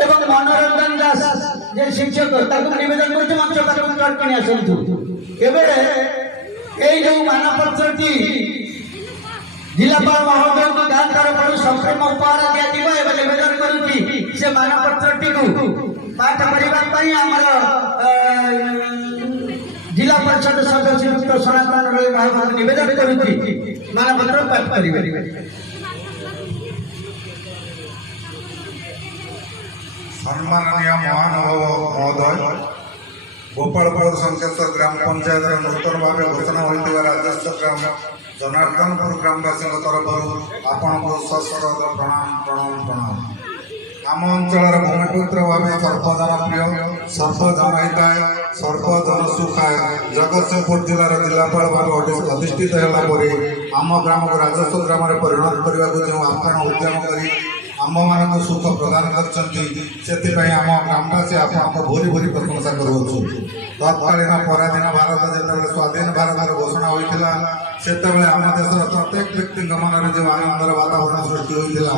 ଏବଂ ମନୋରଞ୍ଜନ ଦାସ ଯେ ଶିକ୍ଷକ ତାଙ୍କୁ ନିବେଦନ କରୁଛୁ ମଞ୍ଚ ପାଖକୁ କିଣି ଆସନ୍ତୁ। ଏବେ ଏଇ ଯୋଉ ମାନପତ୍ରଟି ଜିଲ୍ଲାପାଳ ମହୋଦୟଙ୍କୁ ଗାଁ ତରଫରୁ ସମ୍ପୂର୍ଣ୍ଣ ଉପହାର ଦିଆଯିବ। ଏବେ ନିବେଦନ କରୁଛି ସେ ମାନପତ୍ରଟିକୁ ପାଠ କରିବା ପାଇଁ ଆମର ଜିଲ୍ଲା ପରିଷଦ ସଦସ୍ୟ ଯୁକ୍ତ ସନାତନ ମହାଭାଗ ନିବେଦନ କରୁଛି ମାନପତ୍ର ପାଠ କରିବେ। ସମ୍ମାନନୀୟ ମହାନୁଭବ ମହୋଦୟ, ଗୋପାଳପୁର ସଂକେତ ଗ୍ରାମ ପଞ୍ଚାୟତର ନୂତନ ଭାବେ ଘୋଷଣା ହୋଇଥିବା ରାଜସ୍ୱ ଗ୍ରାମ ଜନାର୍ଦ୍ଦନପୁର ଗ୍ରାମବାସୀଙ୍କ ତରଫରୁ ଆପଣଙ୍କୁ ସଶ୍ରଦ୍ଧ ପ୍ରଣାମ। ଆମ ଅଞ୍ଚଳର ଭୂମିପୁତ୍ର ଭାବେ ସର୍ପ ଜନପ୍ରିୟ, ସର୍ପ ଜନହିତାୟ, ସର୍ପ ଜନସୁଖାୟ ଜଗତସିଂହପୁର ଜିଲ୍ଲାର ଜିଲ୍ଲାପାଳ ଭାବେ ଅଧିଷ୍ଠିତ ହେଲା ପରେ ଆମ ଗ୍ରାମକୁ ରାଜସ୍ୱ ଗ୍ରାମରେ ପରିଣତ କରିବାକୁ ଯେଉଁ ଆପ୍ରାଣ ଉଦ୍ୟମ କରି ଆମ୍ଭମାନଙ୍କୁ ସୁଖ ପ୍ରଦାନ କରିଛନ୍ତି, ସେଥିପାଇଁ ଆମ ଗ୍ରାମବାସୀ ଆପଣଙ୍କ ଭୁରି ଭୁରି ପ୍ରଶଂସା କରୁଅଛୁ। ତତ୍କାଳୀନ ପରାଧୀନ ଭାରତ ଯେତେବେଳେ ସ୍ୱାଧୀନ ଭାରତର ଘୋଷଣା ହୋଇଥିଲା, ସେତେବେଳେ ଆମ ଦେଶର ପ୍ରତ୍ୟେକ ବ୍ୟକ୍ତିଙ୍କ ମନରେ ଯେଉଁ ଆନନ୍ଦର ବାତାବରଣ ସୃଷ୍ଟି ହୋଇଥିଲା,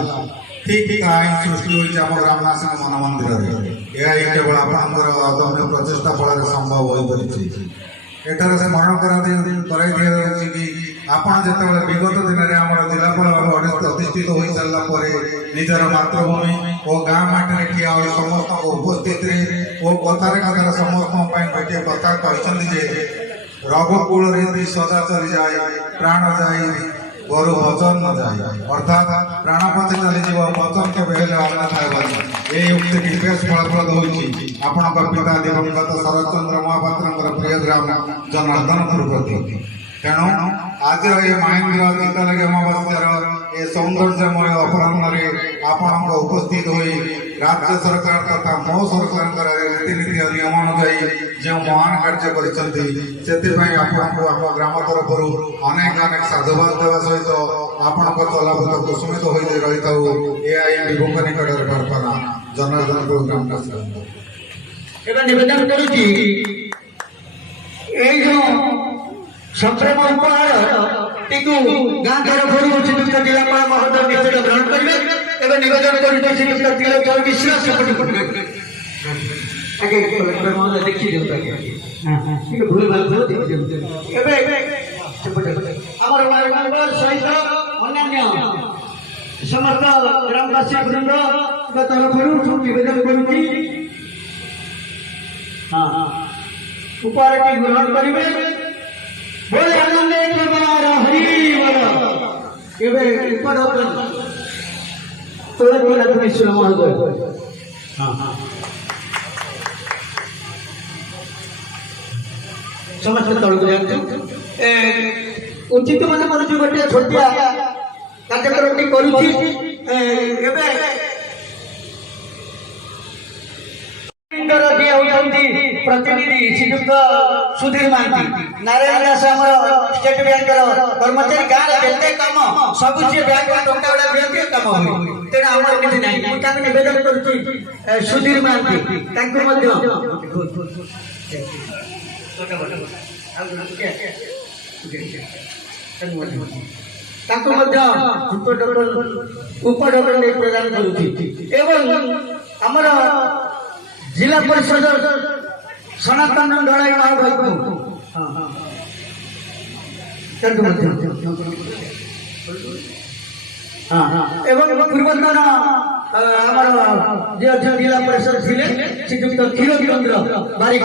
ଠିକ୍ ତାହା ହିଁ ସୃଷ୍ଟି ହୋଇଛି ଆମ ଗ୍ରାମବାସୀଙ୍କ ମନ ମନ୍ଦିରରେ। ଏହା ହିଁ କେବଳ ଆପଣଙ୍କର ଅଦମ୍ୟ ପ୍ରଚେଷ୍ଟା ଫଳରେ ସମ୍ଭବ ହୋଇପାରିଛି। ଏଠାରେ ସ୍ମରଣ କରାଇ ଦିଆଯାଉଛି କି ଆପଣ ଯେତେବେଳେ ବିଗତ ଦିନରେ ଆମର ଜିଲ୍ଲାପାଳ ଭାବେ ଅଧିଷ୍ଠିତ ହୋଇସାରିଲା ପରେ ନିଜର ମାତୃଭୂମି ଓ ଗାଁ ମାଟିରେ ଠିଆ ହୋଇ ସମସ୍ତଙ୍କ ଉପସ୍ଥିତିରେ ଓ କଥାରେ କଥାରେ ସମସ୍ତଙ୍କ ପାଇଁ ଗୋଟିଏ କଥା କହିଛନ୍ତି ଯେ ରଘୁକୂଳରେ ଦି ସଦା ଚାଲିଯାଏ, ପ୍ରାଣ ଯାଇ ଗୋରୁ ଭଜନ ନ ଯାଏ, ଅର୍ଥାତ୍ ପ୍ରାଣ ପଛେ ଚାଲିଯିବ, ଭଜନ କେବେ ହେଲେ ଅନ୍ୟଥା ହେବନି। ଏହି ଉକ୍ତିଟି ବେଶ ଫଳପ୍ରଦ ହୋଇଛି ଆପଣଙ୍କ ପିତା ଦିବଂଗତ ଶରତଚନ୍ଦ୍ର ମହାପାତ୍ରଙ୍କର ପ୍ରିୟ ଗ୍ରାମ ଜନାର୍ଦ୍ଦନପୁର ପ୍ରତି। ତେଣୁ ଆଜିର ଏ ମହେନ୍ଦ୍ର ଚିତ୍ତାଲାଗି ଅମାବାସ୍ୟାର ଏ ସୌନ୍ଦର୍ଯ୍ୟମୟ ଅପରାହ୍ନରେ ଆପଣଙ୍କ ଉପସ୍ଥିତ ହୋଇ ରାଜ୍ୟ ସରକାର ତଥା ମୋ ସରକାରଙ୍କର ରୀତିନୀତି ନିୟମ ଅନୁଯାୟୀ ଯେଉଁ ମହାନ କାର୍ଯ୍ୟ କରିଛନ୍ତି, ସେଥିପାଇଁ ଆପଣଙ୍କୁ ଆମ ଗ୍ରାମ ତରଫରୁ ଅନେକ ଅନେକ ସାଧୁବାଦ ଦେବା ସହିତ ଆପଣଙ୍କ ଚଲାପଥ କୁସୁମିତ ହୋଇ ରହିଥାଉ, ଏହା ହିଁ ବିଭୁଙ୍କ ନିକଟରେ ପ୍ରାର୍ଥନା। ଜନାର୍ଦ୍ଦନପୁର ଗ୍ରାମବାସୀ ଏବେ ନିବେଦନ କରୁଛି ଏଇ ଯୋଉ ସଂପ୍ରେମ ଉପହାରଟିକୁ ଗାଁ ତରଫରୁ ଶ୍ରୀଯୁକ୍ତ ଜିଲ୍ଲାପାଳ ମହୋଦୟ ନିଶ୍ଚିତ ଗ୍ରହଣ କରିବେ। ଏବେ ନିବେଦନ କରୁଛି ଶ୍ରୀଯୁକ୍ତ ତିଳକ ମିଶ୍ର ସେପଟେ ପଡ଼ିବେ। ଏବେ ଆମର ୱାର୍ଡ ସହିତ ଅନ୍ୟାନ୍ୟ ସମସ୍ତ ଗ୍ରାମବାସୀ ବୃନ୍ଦଙ୍କ ତରଫରୁ ନିବେଦନ କରୁଛି ଉପହାରଟି ଗ୍ରହଣ କରିବେ। बोले आनंद कुमार हरि बोल। ଏବେ ତୁଳସୀନାଥ ମିଶ୍ର ମହୋଦୟ ସମସ୍ତେ ତଳକୁ ଯାଆନ୍ତୁ। ଉଚିତ ମନେ କରୁଛି ଗୋଟେ ଛୋଟିଆ କାର୍ଯ୍ୟକ୍ରମଟି କରୁଛି। ଏବେ ପ୍ରତିନିଧି ଶ୍ରୀଯୁକ୍ତ ସୁଧୀର ମହାନ୍ତି, ନାରାୟଣ ଦାସ ଆମର ଷ୍ଟେଟ ବ୍ୟାଙ୍କର କର୍ମଚାରୀ, ଗାଁରେ ଯେତେ କାମ ସବୁ ସିଏ ବ୍ୟାଙ୍କର ଟଙ୍କା ଗୁଡା ଦିଅନ୍ତି, କାମ ହୁଏ। ତେଣୁ ଆମର କିଛି ନାହିଁ। ମୁଁ ତାଙ୍କୁ ନିବେଦନ କରୁଛି ସୁଧୀର ମହାନ୍ତି, ତାଙ୍କୁ ମଧ୍ୟ ତାଙ୍କୁ ମଧ୍ୟ ଉପଢକଲ ନେଇ ପ୍ରଦାନ କରୁଛି। ଏବଂ ଆମର जिला परिषद सनातन ढलाई महाभारत एवं पूर्वतन जिला परिषद थे श्रीजुक्त क्षीरचंद्र बारिक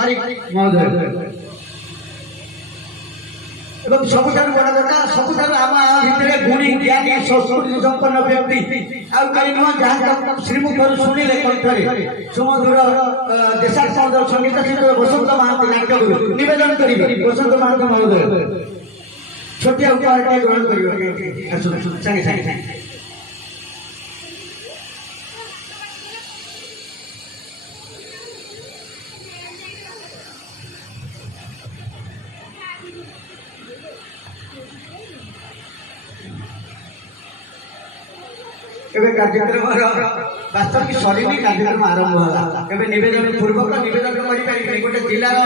महोदय এবং ସବୁଠାରୁ ବଡ଼ କଥା, ସବୁଠାରୁ ଆମ ଭିତରେ ଗୁଣୀ ଜ୍ଞାନୀ ସଂସ୍କୃତି ସମ୍ପନ୍ନ ବ୍ୟକ୍ତି ଆଉ କାଲି ନୁହଁ, ଯାହା ଶ୍ରୀମୁଖରୁ ଶୁଣିଲେ କଣ୍ଠରେ ସୁମଧୁର ଦେଶାତ୍ମକ ସଙ୍ଗୀତ ଶିଳ୍ପୀ ବସନ୍ତ ମହାନ୍ତି ନାଟ୍ୟଗୁରୁ ନିବେଦନ କରିବେ। ବସନ୍ତ ମହାନ୍ତି ମହୋଦୟ ଛୋଟିଆ ଉପହାରଟିଏ ଗ୍ରହଣ କରିବେ ସାଙ୍ଗେ ସାଙ୍ଗେ। ଏବେ କାର୍ଯ୍ୟକ୍ରମର ବାସ୍ତବିକ ସରିନି, କାର୍ଯ୍ୟକ୍ରମ ଆରମ୍ଭ ହେଲା। ଏବେ ନିବେଦନ ପୂର୍ବକ ନିବେଦନ କରିପାରିବେ। ଗୋଟେ ଜିଲ୍ଲାର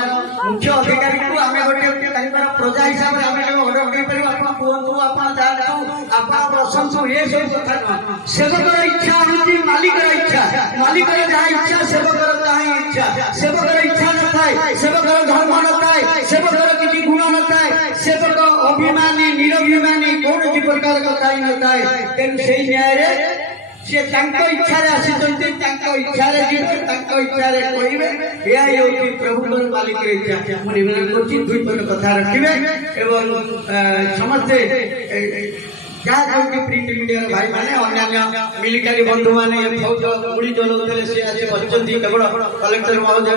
ମୁଖ୍ୟ ଅଧିକାରୀଙ୍କୁ ଆମେ ଗୋଟେ ତାଙ୍କର ପ୍ରଜା ହିସାବରେ ଆମେ ଅର୍ଡର ଦେଇପାରିବୁ, ଆପଣ କୁହନ୍ତୁ, ଆପଣ ଯାଆନ୍ତୁ, ଆପଣ ପ୍ରଶଂସୁ, ଏସବୁ କଥା ନୁହଁ। ସେବକର ଇଚ୍ଛା ହେଉଛି ମାଲିକର ଇଚ୍ଛା, ମାଲିକର ଯାହା ଇଚ୍ଛା ସେବକର ତାହା ଇଚ୍ଛା। ସେବକର ଇଚ୍ଛା ନଥାଏ, ସେବକର ଧର୍ମ ନଥାଏ, ସେବକର କିଛି ଗୁଣ ନଥାଏ, ସେବକ ଅଭିମାନୀ ନିରଭିମାନୀ କୌଣସି ପ୍ରକାର କଥା ହିଁ ନଥାଏ। ତେଣୁ ସେଇ ନ୍ୟାୟରେ ସିଏ ତାଙ୍କ ଇଚ୍ଛାରେ ଆସିଛନ୍ତି, ତାଙ୍କ ଇଚ୍ଛାରେ ଯିବେ, ତାଙ୍କ ଇଚ୍ଛାରେ କହିବେ। ଏହା ହେଉଛି ପ୍ରଭୁଙ୍କର ମାଲିକର ଇଚ୍ଛା। ମୁଁ ନିବେଦନ କରୁଛି ଦୁଇ ପଦ କଥା ରଖିବେ ଏବଂ ସମସ୍ତେ जहाँ जो प्रिंट मीडिया भाई मैंने अन्य मिलिटारी बंधु मैंने फौज गुड़ी चलाउले सी आज बच्चन केवल कलेक्टर महोदय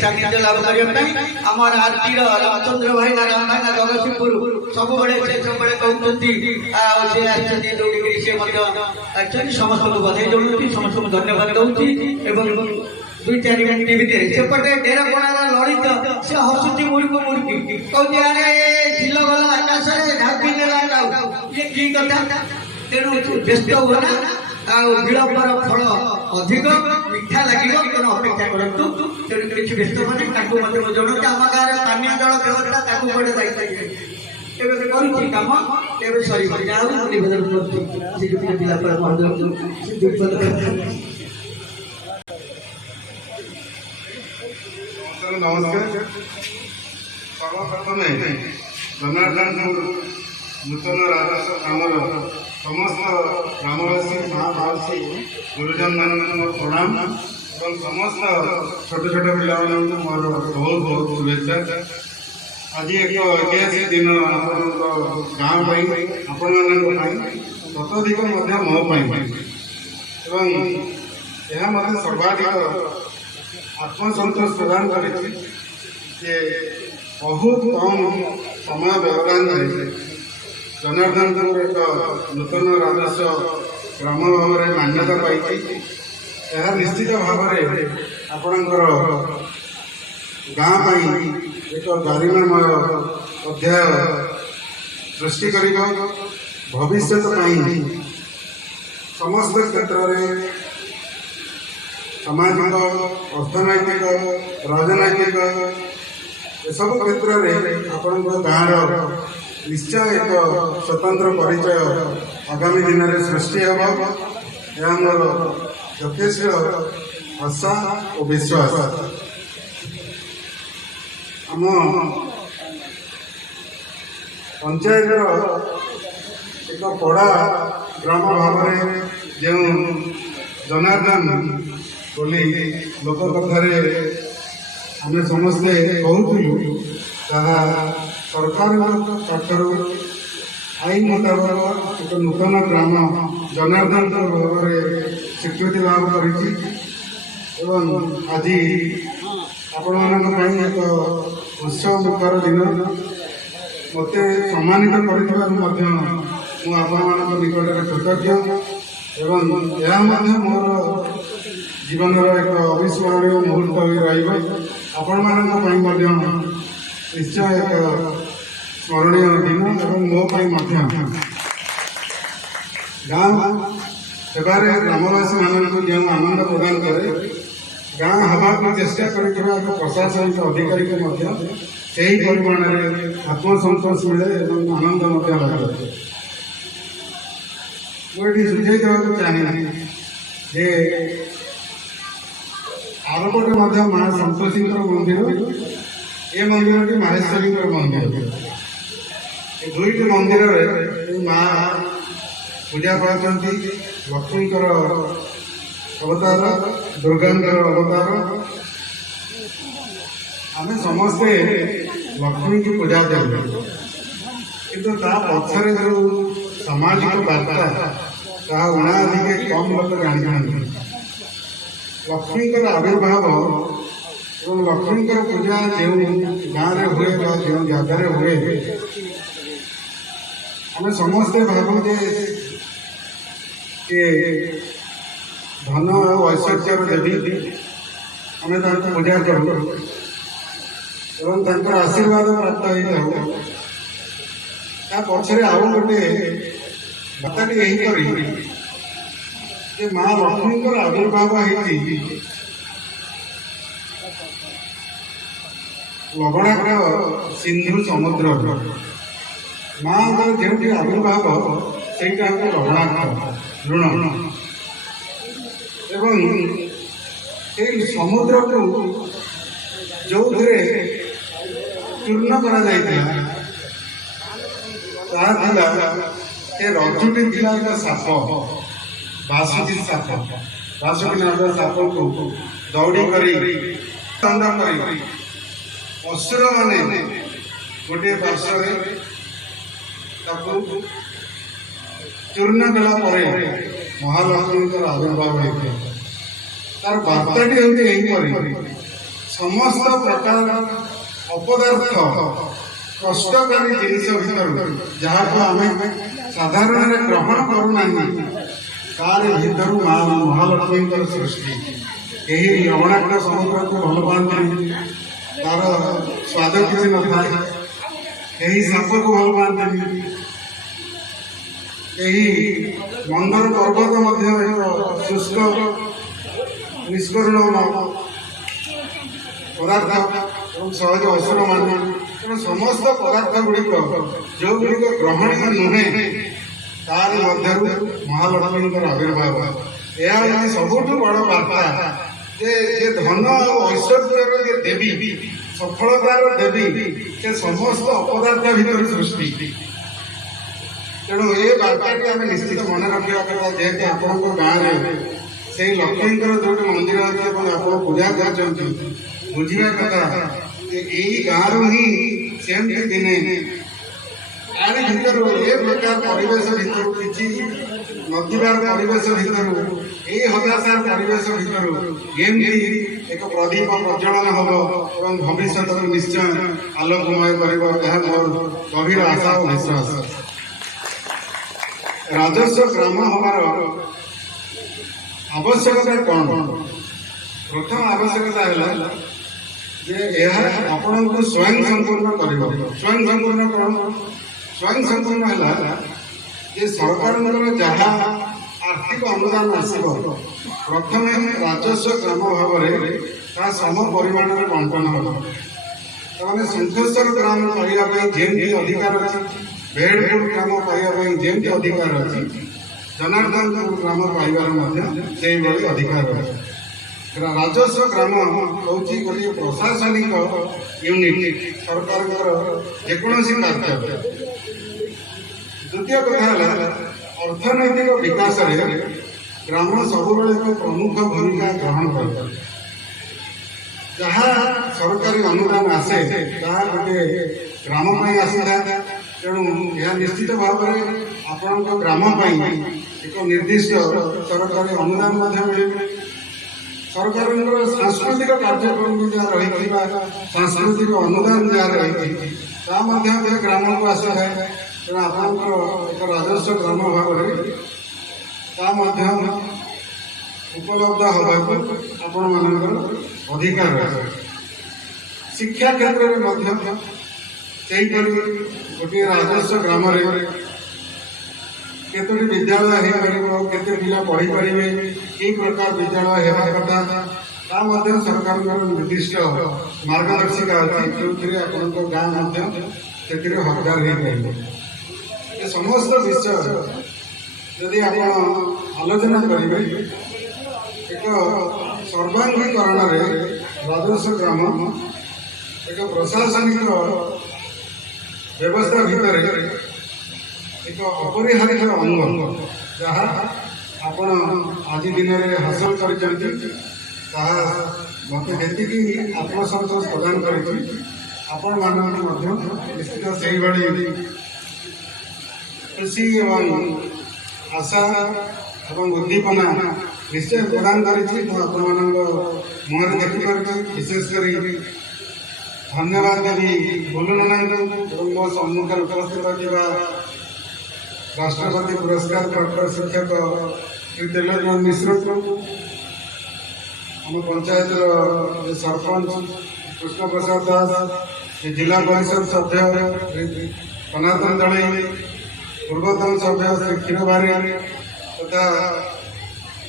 सानिध्य लाभ करने आम आरटी रामचंद्र भाई नारायण भाई जगतसिंहपुर सब बड़े कहते सी दौड़ी सी एक्चुअली समस्त को बधाई जनाऊँ समस्त को धन्यवाद दूँ दुई चार मिनट भितर सेपटे डेरापणार ललित से हसुची मुड़को मुड़की कहते अरे झिल गला आकाश ढाकी नेला ये की कथा तेणु व्यस्त होना विलंबर फल अधिक मीठा लगे तेणु अपेक्षा करूँ तेणु किसी व्यस्त मैंने जनाऊँ आम गाँव स्थानीय जल व्यवस्था गोटे दायित्व करुच्ची कम एवं सर जहाँ निवेदन कर जिलापाल महोदय नमस्कार सर्वप्रथमे जनार्दनपुर नूतन राजस्व ग्रामर समस्त ग्रामवासी महाभासी गुरुजन मान प्रणाम और समस्त छोट छोट पिला मोर बहुत बहुत शुभेच्छा। आज एक ऐतिहासिक दिन गाँव आपण ततोधिक मो एवं सर्वाधिक आत्मसंतोष प्रदान कर बहुत कम समय व्यवधान जनार्दनपुर एक नूतन राजस्व ग्राम भाव में मान्यता पाई निश्चित भाव आपणकर गाँव एक गरिमामय अध्याय सृष्टि कर भविष्य समस्त क्षेत्र में सामाजिक अर्थनैतिक राजनैतिक सब क्षेत्र में आपण गाँव निश्चय एक स्वतंत्र परिचय आगामी दिन में सृष्टि हम यह मोर यथेष्ट आशा और विश्वास। आम पंचायत एक पड़ा ग्राम भाव में जो जनार्दन बोली लोक कथार आम समस्ते कहूँ सरकार पक्षर आईन मुताबक एक नूतन ग्राम जनार्दनपुर भाव में स्वीकृति लाभ कर आज आपण एक उत्सव मुखर दिन मत सम्मानित कर निकट कृतज्ञ एवं यह मोर जीवन एक अविस्मरणीय मुहूर्त हो आपण निश्चय एक स्मरणीय दिन एवं मो गाँव सेवार ग्रामवासी मानक जो आनंद प्रदान करे गाँ हवा चेष्टा कर प्रशासनिक अधिकारी को सही परिमाण में आत्मसंतोष मिले और आनंद लगे। मुझे सुझाई देवा चाहे जे आरपटे माँ संतोषी मंदिर ये मंदिर माहेश्वरी मंदिर दुईट मंदिर माँ पूजा पाती लक्ष्मी अवतार दुर्गांकर अवतार आम समस्ते लक्ष्मी की पूजा करें किंतु पक्षर जो सामाजिक वार्ता उणाधिक कम लोग जानी लक्ष्मी आविर्भाव और लक्ष्मी पूजा जो गाँव में हुए जो जगार हुए आम समस्ते भावुजे धन और ऐश्वर्य देवी आम पूजा करूँ एवं आशीर्वाद प्राप्त हो पक्षे आउ गोटे बार्ताटी यही माँ लक्ष्मी आविर्भाव होती लवणाक्ष सिंधु समुद्र माँ जो आविर्भाव से लवणाक्ष ऋण एवं समुद्र को जो चूर्ण रजुटी थी एक साप बासुकी साप बासुकी नाम साप को दौड़ी कर असुर मैंने गोटे पार्श्व ଚୂର୍ଣ୍ଣ କଲା ପରେ ମହାଲକ୍ଷ୍ମୀଙ୍କର ଆବିର୍ଭାବ ହେଇଥିଲା। ତାର ବାର୍ତ୍ତାଟି ହେଉଛି ଏହିପରି, ସମସ୍ତ ପ୍ରକାର ଅପଦାର୍ଥ କଷ୍ଟକାରୀ ଜିନିଷ ଭିତରୁ ଯାହାକୁ ଆମେ ସାଧାରଣରେ ଗ୍ରହଣ କରୁନାହିଁ ତାରି ଭିତରୁ ମା ମହାଲକ୍ଷ୍ମୀଙ୍କର ସୃଷ୍ଟି। ଏହି ଲବଣାକ୍ତ ସମୁଦ୍ରକୁ ଭଲ ପାଆନ୍ତିନି, ତାର ସ୍ୱାଦ କିଛି ନଥାଏ। ଏହି ସାପକୁ ଭଲ ପାଆନ୍ତିନି। ଏହି ମନ୍ଦର ପର୍ବତ ମଧ୍ୟ ଏକ ଶୁଷ୍କ ନିଷ୍କରୁଣ ପଦାର୍ଥ ଏବଂ ସହଜ ଅସୁର ମାନେ। ତେଣୁ ସମସ୍ତ ପଦାର୍ଥ ଗୁଡ଼ିକ ଯେଉଁଗୁଡ଼ିକ ଗ୍ରହଣୀୟ ନୁହେଁ ତାରି ମଧ୍ୟରୁ ମହାଲକ୍ଷ୍ମୀଙ୍କର ଆବିର୍ଭାବ। ଏହା ହେଉଛି ସବୁଠୁ ବଡ଼ ବାର୍ତ୍ତା ଯେ ଧନ ଆଉ ଐଶ୍ୱର୍ଯ୍ୟର ଯେ ଦେବୀ, ସଫଳତାର ଦେବୀ, ସେ ସମସ୍ତ ଅପଦାର୍ଥ ଭିତରୁ ସୃଷ୍ଟି। ତେଣୁ ଏ ବାର୍ତ୍ତାଟି ଆମେ ନିଶ୍ଚିତ ମନେ ରଖିବା କଥା। ଯେହେତୁ ଆପଣଙ୍କ ଗାଁରେ ସେଇ ଲକ୍ଷ୍ମୀଙ୍କର ଯୋଉଠି ମନ୍ଦିର ଅଛି ଏବଂ ଆପଣ ପୂଜା କରିଛନ୍ତି, ବୁଝିବା କଥା ଯେ ଏଇ ଗାଁରୁ ହିଁ ସେମିତି ଦିନେ ଆରି ଭିତରୁ ଏ ପ୍ରକାର ପରିବେଶ ଭିତରୁ କିଛି ନଥିବାର ପରିବେଶ ଭିତରୁ ଏଇ ହତାଶାର ପରିବେଶ ଭିତରୁ ଏମିତି ଏକ ପ୍ରଦୀପ ପ୍ରଜ୍ୱଳନ ହବ ଏବଂ ଭବିଷ୍ୟତକୁ ନିଶ୍ଚୟ ଆଲୋକମୟ କରିବ, ଏହା ମୋର ଗଭୀର ଆଶା ଓ ବିଶ୍ୱାସ। ରାଜସ୍ୱ ଗ୍ରାମ ହବାର ଆବଶ୍ୟକତା କ'ଣ? ପ୍ରଥମ ଆବଶ୍ୟକତା ହେଲା ଯେ ଏହା ଆପଣଙ୍କୁ ସ୍ୱୟଂ ସମ୍ପୂର୍ଣ୍ଣ କରିବ। ସ୍ୱୟଂ ସମ୍ପୂର୍ଣ୍ଣ କ'ଣ? ସ୍ୱୟଂ ସମ୍ପୂର୍ଣ୍ଣ ହେଲା ଯେ ସରକାରଙ୍କର ଯାହା ଆର୍ଥିକ ଅନୁଦାନ ଆସିବ, ପ୍ରଥମେ ରାଜସ୍ୱ ଗ୍ରାମ ଭାବରେ ତାହା ସମ ପରିମାଣରେ ବଣ୍ଟନ ହେବ। ତାମାନେ ସନ୍ତୋଷର ଗ୍ରାମ ପାଇବା ପାଇଁ ଯେମିତି ଅଧିକାର ଅଛି, ବେଡ଼ପୁର ଗ୍ରାମ ପାଇବା ପାଇଁ ଯେମିତି ଅଧିକାର ଅଛି, ଜନାର୍ଦ୍ଦନପୁର ଗ୍ରାମ ପାଇବାର ମଧ୍ୟ ସେଇଭଳି ଅଧିକାର ଅଛି। ରାଜସ୍ୱ ଗ୍ରାମ ହେଉଛି ଗୋଟିଏ ପ୍ରଶାସନିକ ୟୁନିଟ୍ ସରକାରଙ୍କର ଯେକୌଣସି କାର୍ଯ୍ୟ। ଦ୍ୱିତୀୟ କଥା ହେଲା ଅର୍ଥନୈତିକ ବିକାଶରେ ଗ୍ରାମ ସବୁବେଳେ ଏକ ପ୍ରମୁଖ ଭୂମିକା ଗ୍ରହଣ କରିବ। ଯାହା ସରକାରୀ ଅନୁଦାନ ଆସେ ତାହା ଗୋଟିଏ ଗ୍ରାମ ପାଇଁ ଆସିଥାଏ। ତେଣୁ ଏହା ନିଶ୍ଚିତ ଭାବରେ ଆପଣଙ୍କ ଗ୍ରାମ ପାଇଁ ଏକ ନିର୍ଦ୍ଦିଷ୍ଟ ସରକାରୀ ଅନୁଦାନ ମଧ୍ୟ ମିଳିବ। ସରକାରଙ୍କର ସାଂସ୍କୃତିକ କାର୍ଯ୍ୟକ୍ରମ ଯାହା ରହିଛି ବା ସାଂସ୍କୃତିକ ଅନୁଦାନ ଯାହା ରହିଛି ତାହା ମଧ୍ୟ ଏ ଗ୍ରାମକୁ ଆସିଥାଏ। ତେଣୁ ଆପଣଙ୍କର ଏକ ରାଜସ୍ୱ ଗ୍ରାମ ଭାବରେ ତା ମଧ୍ୟ ଉପଲବ୍ଧ ହେବାକୁ ଆପଣମାନଙ୍କର ଅଧିକାର ଅଛି। ଶିକ୍ଷା କ୍ଷେତ୍ରରେ ମଧ୍ୟ ସେହିପରି ଗୋଟିଏ ରାଜସ୍ୱ ଗ୍ରାମରେ କେତୋଟି ବିଦ୍ୟାଳୟ ହେଇପାରିବ, କେତେ ପିଲା ପଢ଼ିପାରିବେ, କି ପ୍ରକାର ବିଦ୍ୟାଳୟ ହେବା କଥା ତା ମଧ୍ୟ ସରକାରଙ୍କର ନିର୍ଦ୍ଦିଷ୍ଟ ମାର୍ଗଦର୍ଶିକା ଅଛି, ଯେଉଁଥିରେ ଆପଣଙ୍କ ଗାଁ ମଧ୍ୟ ସେଥିରେ ହକଦାର ହେଇପାରିବ। ଏ ସମସ୍ତ ବିଷୟ ଯଦି ଆପଣ ଆଲୋଚନା କରିବେ, ଏକ ସର୍ବାଙ୍ଗୀକରଣରେ ରାଜସ୍ୱ ଗ୍ରାମ ଏକ ପ୍ରଶାସନିକ ବ୍ୟବସ୍ଥା ଭିତରେ ଏକ ଅପରିହାର୍ଯ୍ୟ ଅଙ୍ଗ, ଯାହା ଆପଣ ଆଜି ଦିନରେ ହାସଲ କରିଛନ୍ତି, ତାହା ମୋତେ ଯେତିକି ଆତ୍ମସନ୍ତୋଷ ପ୍ରଦାନ କରିଛି, ଆପଣମାନଙ୍କୁ ମଧ୍ୟ ନିଶ୍ଚିତ ସେଇଭଳି ଖୁସି ଏବଂ ଆଶା ଏବଂ ଉଦ୍ଦୀପନା ନିଶ୍ଚୟ ପ୍ରଦାନ କରିଛି। ମୁଁ ଆପଣମାନଙ୍କ ମୁହଁରେ ଦେଖିପାରୁଛି। ବିଶେଷ କରି ଧନ୍ୟବାଦ ଦେବି ବୁଲୁ ନନାଙ୍କୁ ଏବଂ ମୋ ସମ୍ମୁଖରେ ଉପସ୍ଥିତ ଥିବା ରାଷ୍ଟ୍ରପତି ପୁରସ୍କାର ପ୍ରାପ୍ତ ଶିକ୍ଷକ ଶ୍ରୀ ତେଲରଞ୍ଜନ ମିଶ୍ରଙ୍କୁ, ଆମ ପଞ୍ଚାୟତର ସରପଞ୍ଚ କୃଷ୍ଣ ପ୍ରସାଦ ଦାସ, ଜିଲ୍ଲା ପରିଷଦ ସଭ୍ୟ ସନାତନ ଦଳେଇ, ପୂର୍ବତନ ସଭ୍ୟ ଶ୍ରୀ କ୍ଷୀର ବାରିକ ତଥା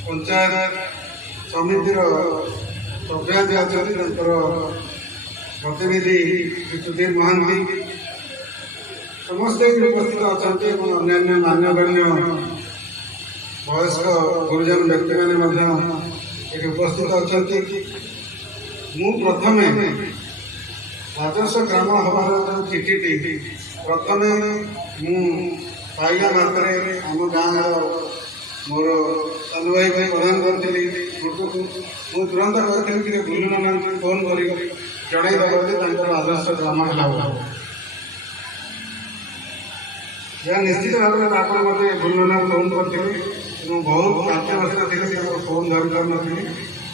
ପଞ୍ଚାୟତ ସମିତିର ସଭ୍ୟ ଯିଏ ଅଛନ୍ତି ତାଙ୍କର ପ୍ରତିନିଧି ଶ୍ରୀ ସୁଧୀର ମହାନ୍ତି, ସମସ୍ତେ ଉପସ୍ଥିତ ଅଛନ୍ତି ଏବଂ ଅନ୍ୟାନ୍ୟ ମାନ୍ୟଗଣ୍ୟ ବୟସ୍କ ଗୁରୁଜନ ବ୍ୟକ୍ତିମାନେ ମଧ୍ୟ ଏଠି ଉପସ୍ଥିତ ଅଛନ୍ତି। ମୁଁ ପ୍ରଥମେ ରାଜସ୍ୱ ଗ୍ରାମ ହେବାର ଯେଉଁ ଚିଠିଟି ପ୍ରଥମେ ମୁଁ ପାଇଲା ମାତ୍ରେ ଆମ ଗାଁର ମୋର ସାନ ଭାଇ ପାଇଁ ପ୍ରଦାନ କରିଥିଲି। ମୁଁ ତୁରନ୍ତ କହିଥିଲି ଟିକେ ବୁଲୁ ନନାଙ୍କୁ ଫୋନ୍ କରି ଜଣାଇଦେବ ଯେ ତାଙ୍କର ରାଜସ୍ୱ ଗ୍ରାମ ହେଲା ବୋଲି। ଏହା ନିଶ୍ଚିତ ଭାବରେ ଆପଣ ମୋତେ ବର୍ଣ୍ଣନା ଫୋନ୍ କରିଥିଲେ ଏବଂ ବହୁତ କାର୍ଯ୍ୟବସ୍ଥା ଥିଲେ ସେ ଫୋନ୍ ଧରିପାରୁନଥିଲି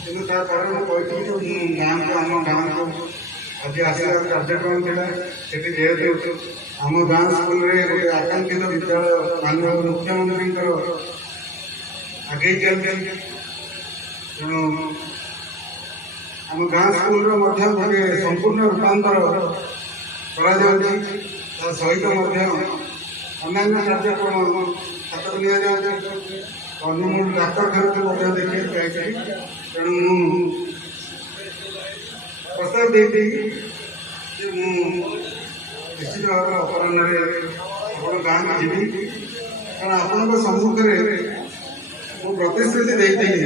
କିନ୍ତୁ ତାପରେ ମୁଁ କହିଥିଲି ଯେ ମୁଁ ଗାଁକୁ ଆମ ଗାଁକୁ ଆଜି ଆସିବାର କାର୍ଯ୍ୟକ୍ରମ ଥିଲା। ସେଠି ଯେହେତୁ ଆମ ଗାଁ ସ୍କୁଲରେ ଗୋଟେ ଆକାଂକ୍ଷିତ ବିଦ୍ୟାଳୟ ମାନନୀୟ ମୁଖ୍ୟମନ୍ତ୍ରୀଙ୍କର ଆଗେଇ ଚାଲିଛି, ତେଣୁ ଆମ ଗାଁ ସ୍କୁଲର ମଧ୍ୟ ଗୋଟେ ସମ୍ପୂର୍ଣ୍ଣ ରୂପାନ୍ତର କରାଯାଉଛି। ତା ସହିତ ମଧ୍ୟ ଅନ୍ୟାନ୍ୟ କାର୍ଯ୍ୟକ୍ରମ ହାତକୁ ନିଆଯାଉଛି। କର୍ଣ୍ଣମୂଳ ଡାକ୍ତରଖାନାକୁ ମଧ୍ୟ ଦେଖିବାକୁ ଯାଇଥିଲି। ତେଣୁ ମୁଁ ପ୍ରସ୍ତାବ ଦେଇଥିଲି ଯେ ମୁଁ ନିଶ୍ଚିତ ଭାବରେ ଅପରାହ୍ନରେ ଆପଣ ଗାଁକୁ ଯିବି, କାରଣ ଆପଣଙ୍କ ସମ୍ମୁଖରେ ମୁଁ ପ୍ରତିଶ୍ରୁତି ଦେଇଥିଲି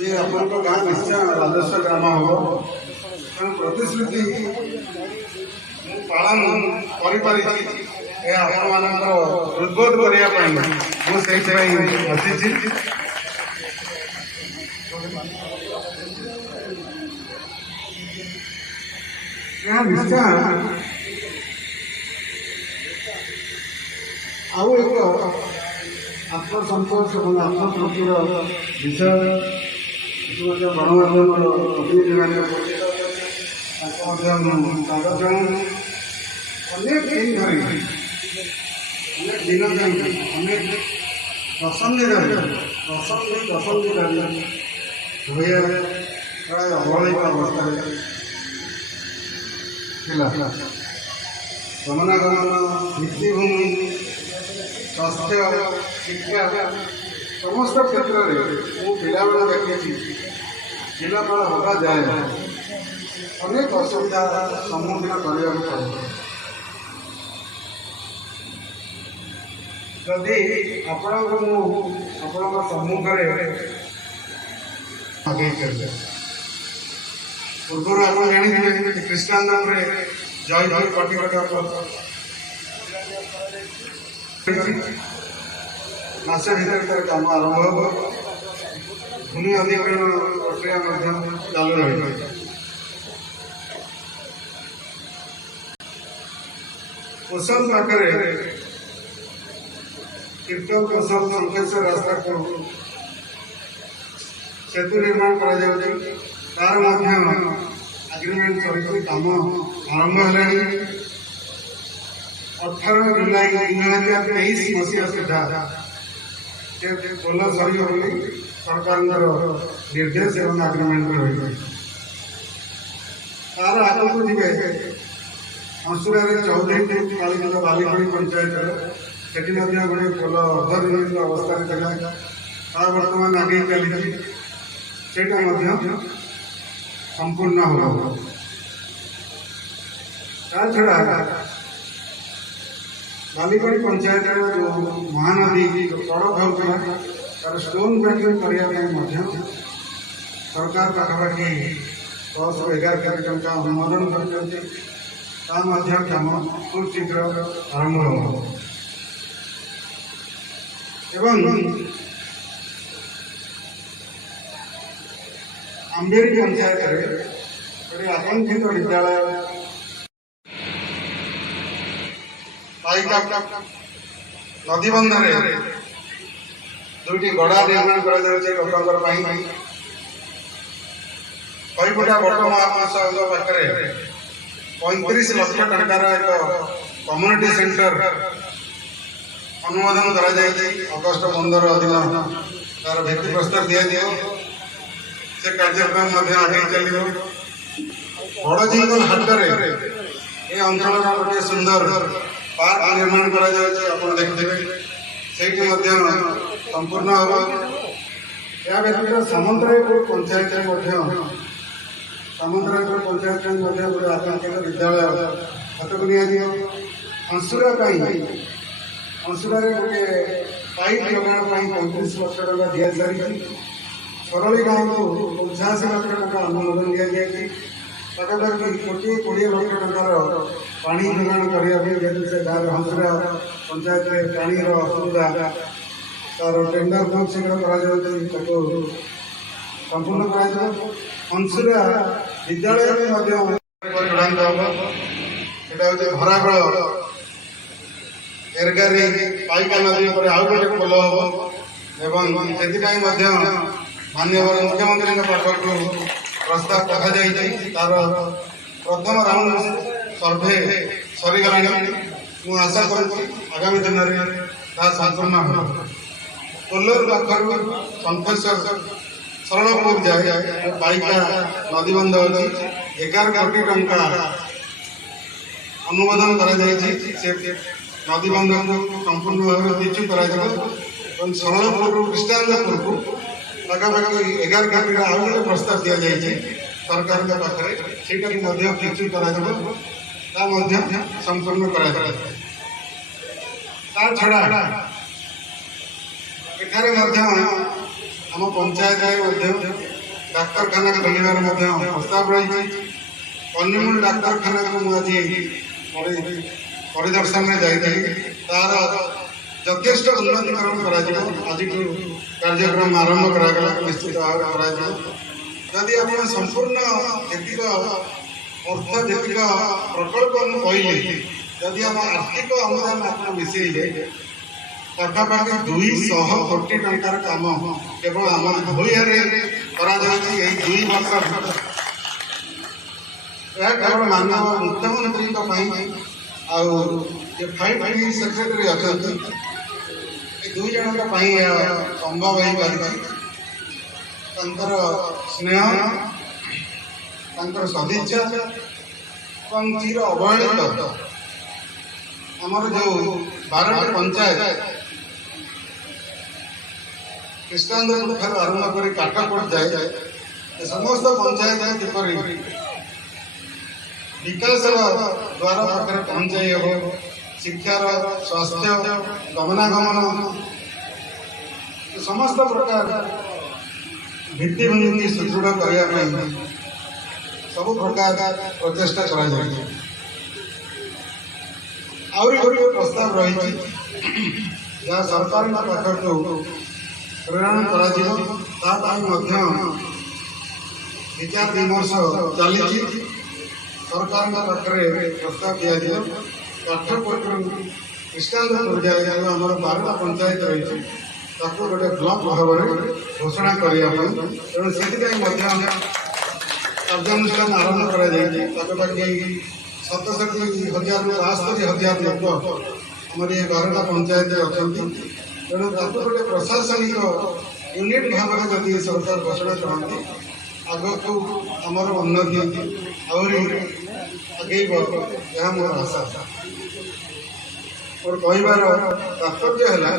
ଯେ ଆପଣଙ୍କ ଗାଁ ନିଶ୍ଚୟ ରାଜସ୍ୱ ଗ୍ରାମ ହେବ। ତେଣୁ ପ୍ରତିଶ୍ରୁତି ମୁଁ ପାଳନ କରିପାରିଛି, ଏହା ଆପଣମାନଙ୍କର ଉଦ୍ବୋଧ କରିବା ପାଇଁ ମୁଁ ସେଇଥିପାଇଁ ଆସିଛି। ଏହା ନିଶ୍ଚୟ ଆଉ ଏକ ଆତ୍ମସନ୍ତୋଷ ଏବଂ ଆତ୍ମତୃପ୍ତିର ବିଷୟ। ମଧ୍ୟ ଗଣମାଧ୍ୟମର ପ୍ରତିନିଧିମାନେ ତାଙ୍କ ମଧ୍ୟ ସ୍ୱାଗତ ଜଣାଉଛି। ଅନେକ ଦିନ ଧରି ଅନେକ ଦିନ ଧରି ଅନେକ ଦଶନ୍ଧି ଧରି ଭୂୟା ପ୍ରାୟ ଅବହେଳିତ ଅବସ୍ଥାରେ ଥିଲା। ଗମନାଗମନ, ଭିତ୍ତିଭୂମି, ସ୍ୱାସ୍ଥ୍ୟ, ଶିକ୍ଷା ସମସ୍ତ କ୍ଷେତ୍ରରେ ମୁଁ ପିଲାବେଳେ ଦେଖିଛି ଜିଲ୍ଲାପାଳ ହେବା ଯାଏ ଅନେକ ଅସୁବିଧାର ସମ୍ମୁଖୀନ କରିବାକୁ ପଡ଼େ। ଯଦି ଆପଣଙ୍କୁ ମୁଁ ଆପଣଙ୍କ ସମ୍ମୁଖରେ ଆଗେଇ ଚାଲିଲେ, ପୂର୍ବରୁ ଆପଣ ଜାଣିଥିବେ ଖ୍ରୀଷ୍ଟାନ୍ଦରେ ଜୟପୁର କଟିକଟା ମାସ ଭିତରେ ତାର କାମ ଆରମ୍ଭ ହେବ। ଭୂମି ଅଧିଗ୍ରହଣ ପ୍ରକ୍ରିୟା ମଧ୍ୟ ଚାଲୁ ରହିବ। କୋଶଲ ପାଖରେ କୀର୍ତ୍ତନ କୋଶଲ ଶଙ୍କେଶ୍ୱର ରାସ୍ତାକୁ ସେତୁ ନିର୍ମାଣ କରାଯାଉଛି। ତାର ମଧ୍ୟ ଆଗ୍ରିମେଣ୍ଟ ସରିଛି, କାମ ଆରମ୍ଭ ହେଲାଣି। 18 ଜୁଲାଇ 2023 ମସିହା ସୁଦ୍ଧା ସେ ପୋଲ ସରିବ ବୋଲି ସରକାରଙ୍କର ନିର୍ଦ୍ଦେଶ ଏବଂ ଆଗ୍ରିମେଣ୍ଟ ରହିଛି। ତାର ଆଗକୁ ଯିବେ ଅଂଶୁରାରେ ଚୌଧୁରୀ କାଳିକର ବାଲିପଡ଼ି ପଞ୍ଚାୟତର, ସେଠି ମଧ୍ୟ ଗୋଟେ ପୋଲ ଅର୍ଦ୍ଧନିର୍ମିତ ଅବସ୍ଥାରେ ଥିଲା, ତାହା ବର୍ତ୍ତମାନ ଆଗେଇ ଚାଲିଛି। ସେଇଟା ମଧ୍ୟ ସମ୍ପୂର୍ଣ୍ଣ ହେବ। ତା ଛଡ଼ା ବାଲିପଡ଼ି ପଞ୍ଚାୟତର ଯେଉଁ ମହାନଦୀ ସଡ଼କ ହେଉଥିଲା ତାର ଷ୍ଟୋନ୍ ବ୍ୟାକିଂ କରିବା ପାଇଁ ମଧ୍ୟ ସରକାର ପାଖାପାଖି 10ରୁ 11 କୋଟି ଟଙ୍କା ଅନୁମୋଦନ କରିଛନ୍ତି। ତା ମଧ୍ୟ କାମ ଖୁବ୍ ଶୀଘ୍ର ଆରମ୍ଭ ହେବ। ଏବଂ ଆମ୍ବେରୀ ପଞ୍ଚାୟତରେ ଗୋଟେ ଆକାଂକ୍ଷିତ ବିଦ୍ୟାଳୟ ନଦୀବନ୍ଧରେ 2ଟି ଗଡ଼ା ନିର୍ମାଣ କରାଯାଉଛି ଲୋକଙ୍କର ପାଇଁ। କଇପଟା ବଟ ମହାପ୍ରସାଦ ପାଖରେ 35 ଲକ୍ଷ ଟଙ୍କାର ଏକ କମ୍ୟୁନିଟି ସେଣ୍ଟର ଅନୁମୋଦନ କରାଯାଇଛି। ଅଗଷ୍ଟ 15 ଦିନ ତାର ଭିତ୍ତିପ୍ରସ୍ତର ଦିଆଯିବ। ସେ କାର୍ଯ୍ୟକ୍ରମ ମଧ୍ୟ ଆଗେଇ ଚାଲିବ। ବଡ଼ଜିଙ୍ଗଲ ହାଟରେ ଏ ଅଞ୍ଚଳର ଗୋଟିଏ ସୁନ୍ଦର ପାର୍କ ନିର୍ମାଣ କରାଯାଉଛି, ଆପଣ ଦେଖିଥିବେ। ସେଇଠି ମଧ୍ୟ ସମ୍ପୂର୍ଣ୍ଣ ହେବ। ଏହା ବ୍ୟତୀତ ସାମନ୍ତରାୟପୁର ପଞ୍ଚାୟତରେ ମଧ୍ୟ ଗୋଟେ ଆକାଂକ୍ଷିତ ବିଦ୍ୟାଳୟ ହାତକୁ ନିଆଯିବ। ଅଂଶୁରାରେ ଗୋଟିଏ ପାଇପ୍ ଯୋଗାଣ ପାଇଁ 35 ଲକ୍ଷ ଟଙ୍କା ଦିଆସାରିଛି। ସରଳି ଗାଁକୁ 85 ଲକ୍ଷ ଟଙ୍କା ଅନୁମୋଦନ ଦିଆଯାଇଛି। ପାଖାପାଖି 1,20 ଲକ୍ଷ ଟଙ୍କାର ପାଣି ଯୋଗାଣ କରିବା ପାଇଁ, ଯେହେତୁ ସେ ଗାଁର ଅଂଶୁରା ପଞ୍ଚାୟତରେ ପାଣିର ଅସୁବିଧା, ତାର ଟେଣ୍ଡର ଖୁବ୍ ଶୀଘ୍ର କରାଯାଉଛି, ତାକୁ ସମ୍ପୂର୍ଣ୍ଣ କରାଯିବ। ଅଂଶୁରା ବିଦ୍ୟାଳୟରେ ମଧ୍ୟ ଚୂଡ଼ାନ୍ତ ହେବ। ସେଟା ହେଉଛି ଭରାଗଳ। ଏରଗାରି ପାଇକା ନଦୀ ଉପରେ ଆଉ ଗୋଟେ ପୋଲ ହେବ ଏବଂ ସେଥିପାଇଁ ମଧ୍ୟ ମାନ୍ୟବର ମୁଖ୍ୟମନ୍ତ୍ରୀଙ୍କ ପାଖକୁ ପ୍ରସ୍ତାବ ପଠାଯାଇଛି। ତାର ପ୍ରଥମ ରାଉଣ୍ଡ ସର୍ଭେ ସରିଗଲାଣି। ମୁଁ ଆଶା କରୁଛି ଆଗାମୀ ଦିନରେ ତାହା ସମ୍ପୂର୍ଣ୍ଣ ହେବ। କୋଲ୍ଲର ପାଖରୁ ସନ୍ଥେଶ୍ୱର ଶରଣପୁର ଯାଏ ପାଇକା ନଦୀବନ୍ଧ ଅଛି। 11 କୋଟି ଟଙ୍କା ଅନୁମୋଦନ କରାଯାଇଛି। ସେ ନଦୀବନ୍ଧକୁ ସମ୍ପୂର୍ଣ୍ଣ ଭାବରେ ପିଚୁ କରାଯିବ ଏବଂ ଶରଣପୁରରୁ ଖ୍ରୀଷ୍ଟାନପୁରକୁ ପାଖାପାଖି 11 କୋଟିର ଆଉ ଗୋଟେ ପ୍ରସ୍ତାବ ଦିଆଯାଇଛି ସରକାରଙ୍କ ପାଖରେ। ସେଇଟାକୁ ମଧ୍ୟ ପିଚୁ କରାଯିବ, ତା ମଧ୍ୟ ସମ୍ପୂର୍ଣ୍ଣ କରାଯିବ। ତା ଛଡ଼ା ଏଠାରେ ମଧ୍ୟ ଆମ ପଞ୍ଚାୟତରେ ମଧ୍ୟ ଡାକ୍ତରଖାନା ଖୋଲିବାର ମଧ୍ୟ ପ୍ରସ୍ତାବ ରହିଛି। କନ୍ୟମୂଳ ଡାକ୍ତରଖାନାକୁ ମୁଁ ଆଜି ପରିଦର୍ଶନରେ ଯାଇଥିଲି। ତାର ଯଥେଷ୍ଟ ଉନ୍ନତିକରଣ କରାଯିବ। ଆଜିଠୁ କାର୍ଯ୍ୟକ୍ରମ ଆରମ୍ଭ କରାଗଲା, ନିଶ୍ଚିତ ଭାବରେ କରାଯିବ। ଯଦି ଆପଣ ସମ୍ପୂର୍ଣ୍ଣ ଯେତିକ ଅର୍ଥ ଯେତିକ ପ୍ରକଳ୍ପ ମୁଁ କହିଲି, ଯଦି ଆମ ଆର୍ଥିକ ଅନୁଦାନ ଆପଣ ମିଶେଇବେ ପାଖାପାଖି 200 କୋଟି ଟଙ୍କାର କାମ କେବଳ ଆମ ଧୋଇଆରେ କରାଯାଉଛି ଏଇ 2 ବର୍ଷ ଭିତରେ। ଏହା କେବଳ ମାନବ ମୁଖ୍ୟମନ୍ତ୍ରୀଙ୍କ ପାଇଁ ଆଉ ଯେ 5T ସେକ୍ରେଟାରୀ ଅଛନ୍ତି ଏ 2 ଜଣଙ୍କ ପାଇଁ ଏହା ସମ୍ଭବ ହେଇପାରିଛି। ତାଙ୍କର ସ୍ନେହ, ତାଙ୍କର ସଦିଚ୍ଛା ଏବଂ ଚିର ଅବହେଳିତ ଆମର ଯେଉଁ 12ଟି ପଞ୍ଚାୟତ ଖ୍ରୀଷ୍ଟାନପୁର ଠାରୁ ଆରମ୍ଭ କରି କାଠକୋଟ ଯାଏ ଏ ସମସ୍ତ ପଞ୍ଚାୟତ କିପରି ବିକାଶର ଦ୍ୱାର ପାଖରେ ପହଞ୍ଚାଇ ହେବ, ଶିକ୍ଷାର, ସ୍ୱାସ୍ଥ୍ୟ, ଗମନାଗମନ ସମସ୍ତ ପ୍ରକାର ଭିତ୍ତିଭୂମିକୁ ସୁଦୃଢ଼ କରିବା ପାଇଁ ସବୁ ପ୍ରକାର ପ୍ରଚେଷ୍ଟା କରାଯାଇଛି। ଆହୁରି ଗୋଟିଏ ପ୍ରସ୍ତାବ ରହିଛି ଯାହା ସରକାରଙ୍କ ପାଖକୁ ପ୍ରେରଣ କରାଯିବ। ତା ପାଇଁ ମଧ୍ୟ ବିଚାର ବିମର୍ଶ ଚାଲିଛି। ସରକାରଙ୍କ ପାଖରେ ପ୍ରସ୍ତାବ ଦିଆଯିବ। କାଠକୋଟରୁ ଖ୍ରୀଷ୍ଟାନପୁର ଯାଏ ଆମର 12ଟା ପଞ୍ଚାୟତ ରହିଛି, ତାକୁ ଗୋଟେ ବ୍ଲକ ଭାବରେ ଘୋଷଣା କରିବା ପାଇଁ। ତେଣୁ ସେଥିପାଇଁ ମଧ୍ୟ କାର୍ଯ୍ୟାନୁଷ୍ଠାନ ଆରମ୍ଭ କରାଯାଇଛି। ପାଖାପାଖି 67,000ରୁ 72,000 ଲୋକ ଆମର ଏ 12ଟା ପଞ୍ଚାୟତରେ ଅଛନ୍ତି। ତେଣୁ ତାକୁ ଗୋଟେ ପ୍ରଶାସନିକ ୟୁନିଟ୍ ଭାବରେ ଯଦି ସରକାର ଘୋଷଣା କରନ୍ତି ଆଗକୁ ଆମର ଉନ୍ନତି ଆହୁରି ଆଗେଇବ, ଏହା ମୋର ଆଶା। ମୋର କହିବାର ତାତ୍ପର୍ଯ୍ୟ ହେଲା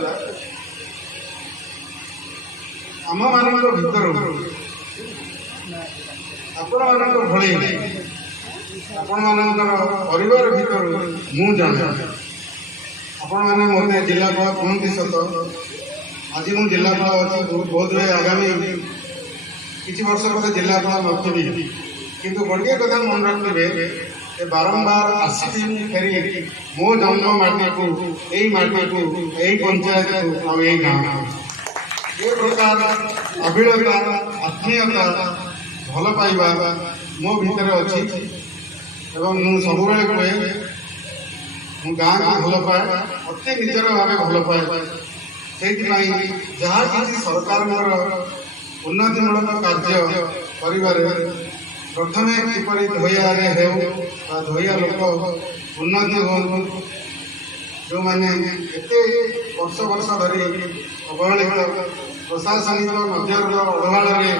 ଆମମାନଙ୍କ ଭିତରୁ ଆପଣମାନଙ୍କ ଭଳି ଆପଣମାନଙ୍କର ପରିବାର ଭିତରୁ ମୁଁ ଜଣେ। ଆପଣମାନେ ମୋତେ ଜିଲ୍ଲାପାଳ କୁହନ୍ତି ସତ, ଆଜି ମୁଁ ଜିଲ୍ଲାପାଳ ଅଛି, ବୋଧହୁଏ ଆଗାମୀ କିଛି ବର୍ଷ ପରେ ଜିଲ୍ଲାପାଳ ନଥିବି। କିନ୍ତୁ ଗୋଟିଏ କଥା ମନେ ରଖିବେ, ଏ ବାରମ୍ବାର ଆସିବି ଫେରି ମୋ ଜନ୍ମ ମାଟିକୁ, ଏଇ ମାଟିକୁ, ଏଇ ପଞ୍ଚାୟତକୁ ଆଉ ଏଇ ଗାଁକୁ। ଏ ପ୍ରକାର ଅଭିଳତା, ଆତ୍ମୀୟତା, ଭଲ ପାଇବା ମୋ ଭିତରେ ଅଛି ଏବଂ ମୁଁ ସବୁବେଳେ କୁହେ ମୁଁ ଗାଁକୁ ଭଲ ପାଏ, ଅତି ନିଜର ଭାବେ ଭଲ ପାଏ। ସେଇଥିପାଇଁ ଯାହା କିଛି ସରକାରଙ୍କର ଉନ୍ନତିମୂଳକ କାର୍ଯ୍ୟ କରିବାରେ ପ୍ରଥମେ କିପରି ଧୋଇଆରେ ହେଉ ବା ଧୋଇଆ ଲୋକ ଉନ୍ନତି ହୁଅନ୍ତୁ, ଯେଉଁମାନେ ଏତେ ବର୍ଷ ବର୍ଷ ଧରି ଅବହେଳିତ ପ୍ରଶାସନିକ ନଜରର ଅବହେଳାରେ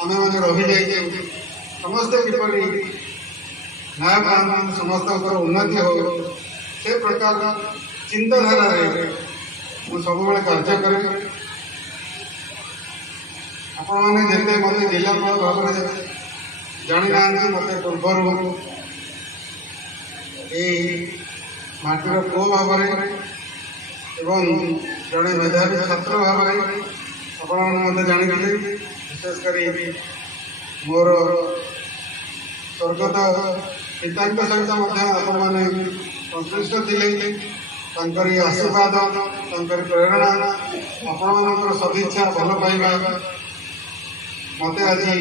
ଆମେମାନେ ରହିଯାଇଛୁ, ସମସ୍ତେ କିପରି ନ୍ୟାୟ ପାଆନ୍ତୁ, ସମସ୍ତଙ୍କର ଉନ୍ନତି ହେଉ, ସେ ପ୍ରକାର ଚିନ୍ତାଧାରାରେ ମୁଁ ସବୁବେଳେ କାର୍ଯ୍ୟ କରେ। ଆପଣମାନେ ଯେତେ ମୋତେ ଜିଲ୍ଲାପାଳ ଭାବରେ ଜାଣିନାହାନ୍ତି, ମୋତେ ପୂର୍ବରୁ ଏଇ ମାଟିର ପୁଅ ଭାବରେ ଏବଂ ଜଣେ ମେଧାବୀ ଛାତ୍ର ଭାବରେ ଆପଣମାନେ ମୋତେ ଜାଣିଥିଲେ। ବିଶେଷ କରି ମୋର ସ୍ୱର୍ଗତ ପିତାଙ୍କ ସହିତ ମଧ୍ୟ ଆପଣମାନେ ସଂଶ୍ଳିଷ୍ଟ ଥିଲେ। ତାଙ୍କରି ଆଶୀର୍ବାଦ, ତାଙ୍କରି ପ୍ରେରଣା, ଆପଣମାନଙ୍କର ସଦିଚ୍ଛା, ଭଲ ପାଇବା ମୋତେ ଆଜି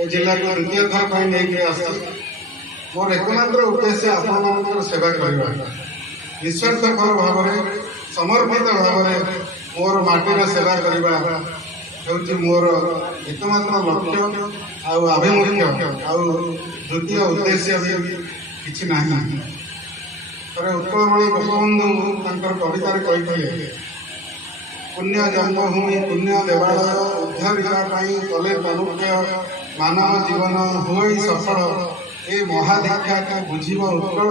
ଏ ଜିଲ୍ଲାକୁ 2ୟ ଥର ପାଇଁ ନେଇକି ଆସିଛି। ମୋର ଏକମାତ୍ର ଉଦ୍ଦେଶ୍ୟ ଆପଣମାନଙ୍କର ସେବା କରିବା। ନିଃସ୍ୱାର୍ଥପର ଭାବରେ ସମର୍ପିତ ଭାବରେ ମୋର ମାଟିର ସେବା କରିବା ହେଉଛି ମୋର ଏକମାତ୍ର ଲକ୍ଷ୍ୟ ଆଉ ଆଭିମୁଖ୍ୟ, ଆଉ ଦ୍ୱିତୀୟ ଉଦ୍ଦେଶ୍ୟ ବି କିଛି ନାହିଁ। ଥରେ ଉତ୍କଳମଣି ଗୋପବନ୍ଧୁ ତାଙ୍କର କବିତାରେ କହିଥିଲେ, ପୁଣ୍ୟ ଜନ୍ମଭୂମି ପୁଣ୍ୟ ଦେବାଳୟ ଉଦ୍ଧାରିବା ପାଇଁ କଲେ ତନୁକ୍ଷୟ ମାନବ ଜୀବନ ହୁଏ ସଫଳ ଏ ମହାଦୀକ୍ଷାକୁ ବୁଝିବ ଉତ୍କଳ।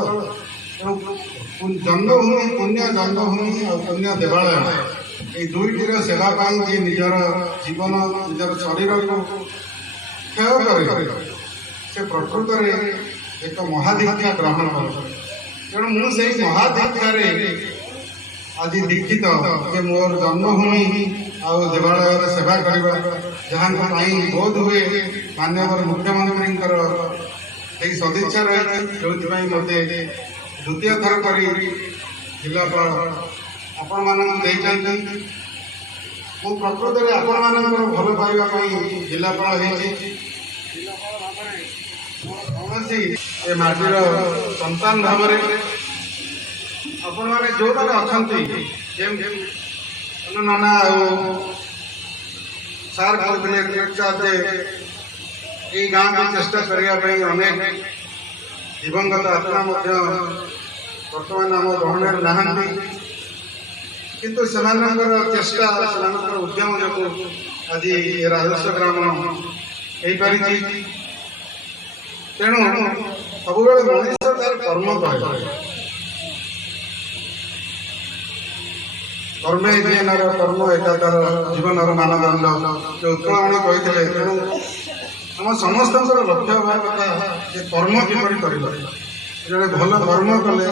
ତେଣୁ ଜନ୍ମଭୂମି ପୁଣ୍ୟ ଜନ୍ମଭୂମି ଆଉ ପୁଣ୍ୟ ଦେବାଳୟ এই দুইটির সেবা ପାଇଁ যে ନିଜର ଜୀବନ ନିଜର ଶରୀରକୁ କ୍ଷୟ କରେ ସେ ପ୍ରକୃତରେ ଏକ ମହାଦୀକ୍ଷା ଗ୍ରହଣ କରେ। ତେଣୁ ମୁଁ ସେଇ ମହାଦୀକ୍ଷାରେ ଆଜି ଦୀକ୍ଷିତ ଯେ ମୋର ଜନ୍ମଭୂମି ଆଉ ଦେବାଳୟର ସେବା କରିବା, ଯାହାଙ୍କ ପାଇଁ ବୋଧ ହୁଏ ମାନ୍ୟବର ମୁଖ୍ୟମନ୍ତ୍ରୀଙ୍କର ସେଇ ସଦିଚ୍ଛା ରହିଛି, ଯେଉଁଥିପାଇଁ ମୋତେ ଦ୍ୱିତୀୟ ଥର କରି ଜିଲ୍ଲାପାଳ ଆପଣମାନଙ୍କୁ ଦେଇଛନ୍ତି। ମୁଁ ପ୍ରକୃତରେ ଆପଣମାନଙ୍କର ଭଲ ପାଇବା ପାଇଁ ଜିଲ୍ଲାପାଳ ହେଇଛି। କୌଣସି ଏ ମାଟିର ସନ୍ତାନ ଭାବରେ ଆପଣମାନେ ଯେଉଁମାନେ ଅଛନ୍ତି, ଯେମିତି ନନା ଆଉ ସାର୍ କହୁଥିଲେ ଏଇ ଗାଁକୁ ଚେଷ୍ଟା କରିବା ପାଇଁ ଅନେକ ଦିବଙ୍ଗତ ଆତ୍ମା ମଧ୍ୟ ବର୍ତ୍ତମାନ ଆମ ଗହଣରେ ନାହାନ୍ତି, କିନ୍ତୁ ସେମାନଙ୍କର ଚେଷ୍ଟା ସେମାନଙ୍କର ଉଦ୍ୟମ ଯୋଗୁଁ ଆଜି ଏ ରାଜସ୍ୱ ଗ୍ରାମ ହେଇପାରିଛି। ତେଣୁ ସବୁବେଳେ ମଣିଷ ତାର କର୍ମ କରେ, କର୍ମେ ଜୀବନର କର୍ମ ଏକା ତାର ଜୀବନର ମାନଦଣ୍ଡ ଯେ ଉତ୍କଳମଣି କହିଥିଲେ। ତେଣୁ ଆମ ସମସ୍ତଙ୍କର ଲକ୍ଷ୍ୟ ହେବା କଥା ଯେ କର୍ମ କିପରି କରିବା। ଜଣେ ଭଲ କର୍ମ କଲେ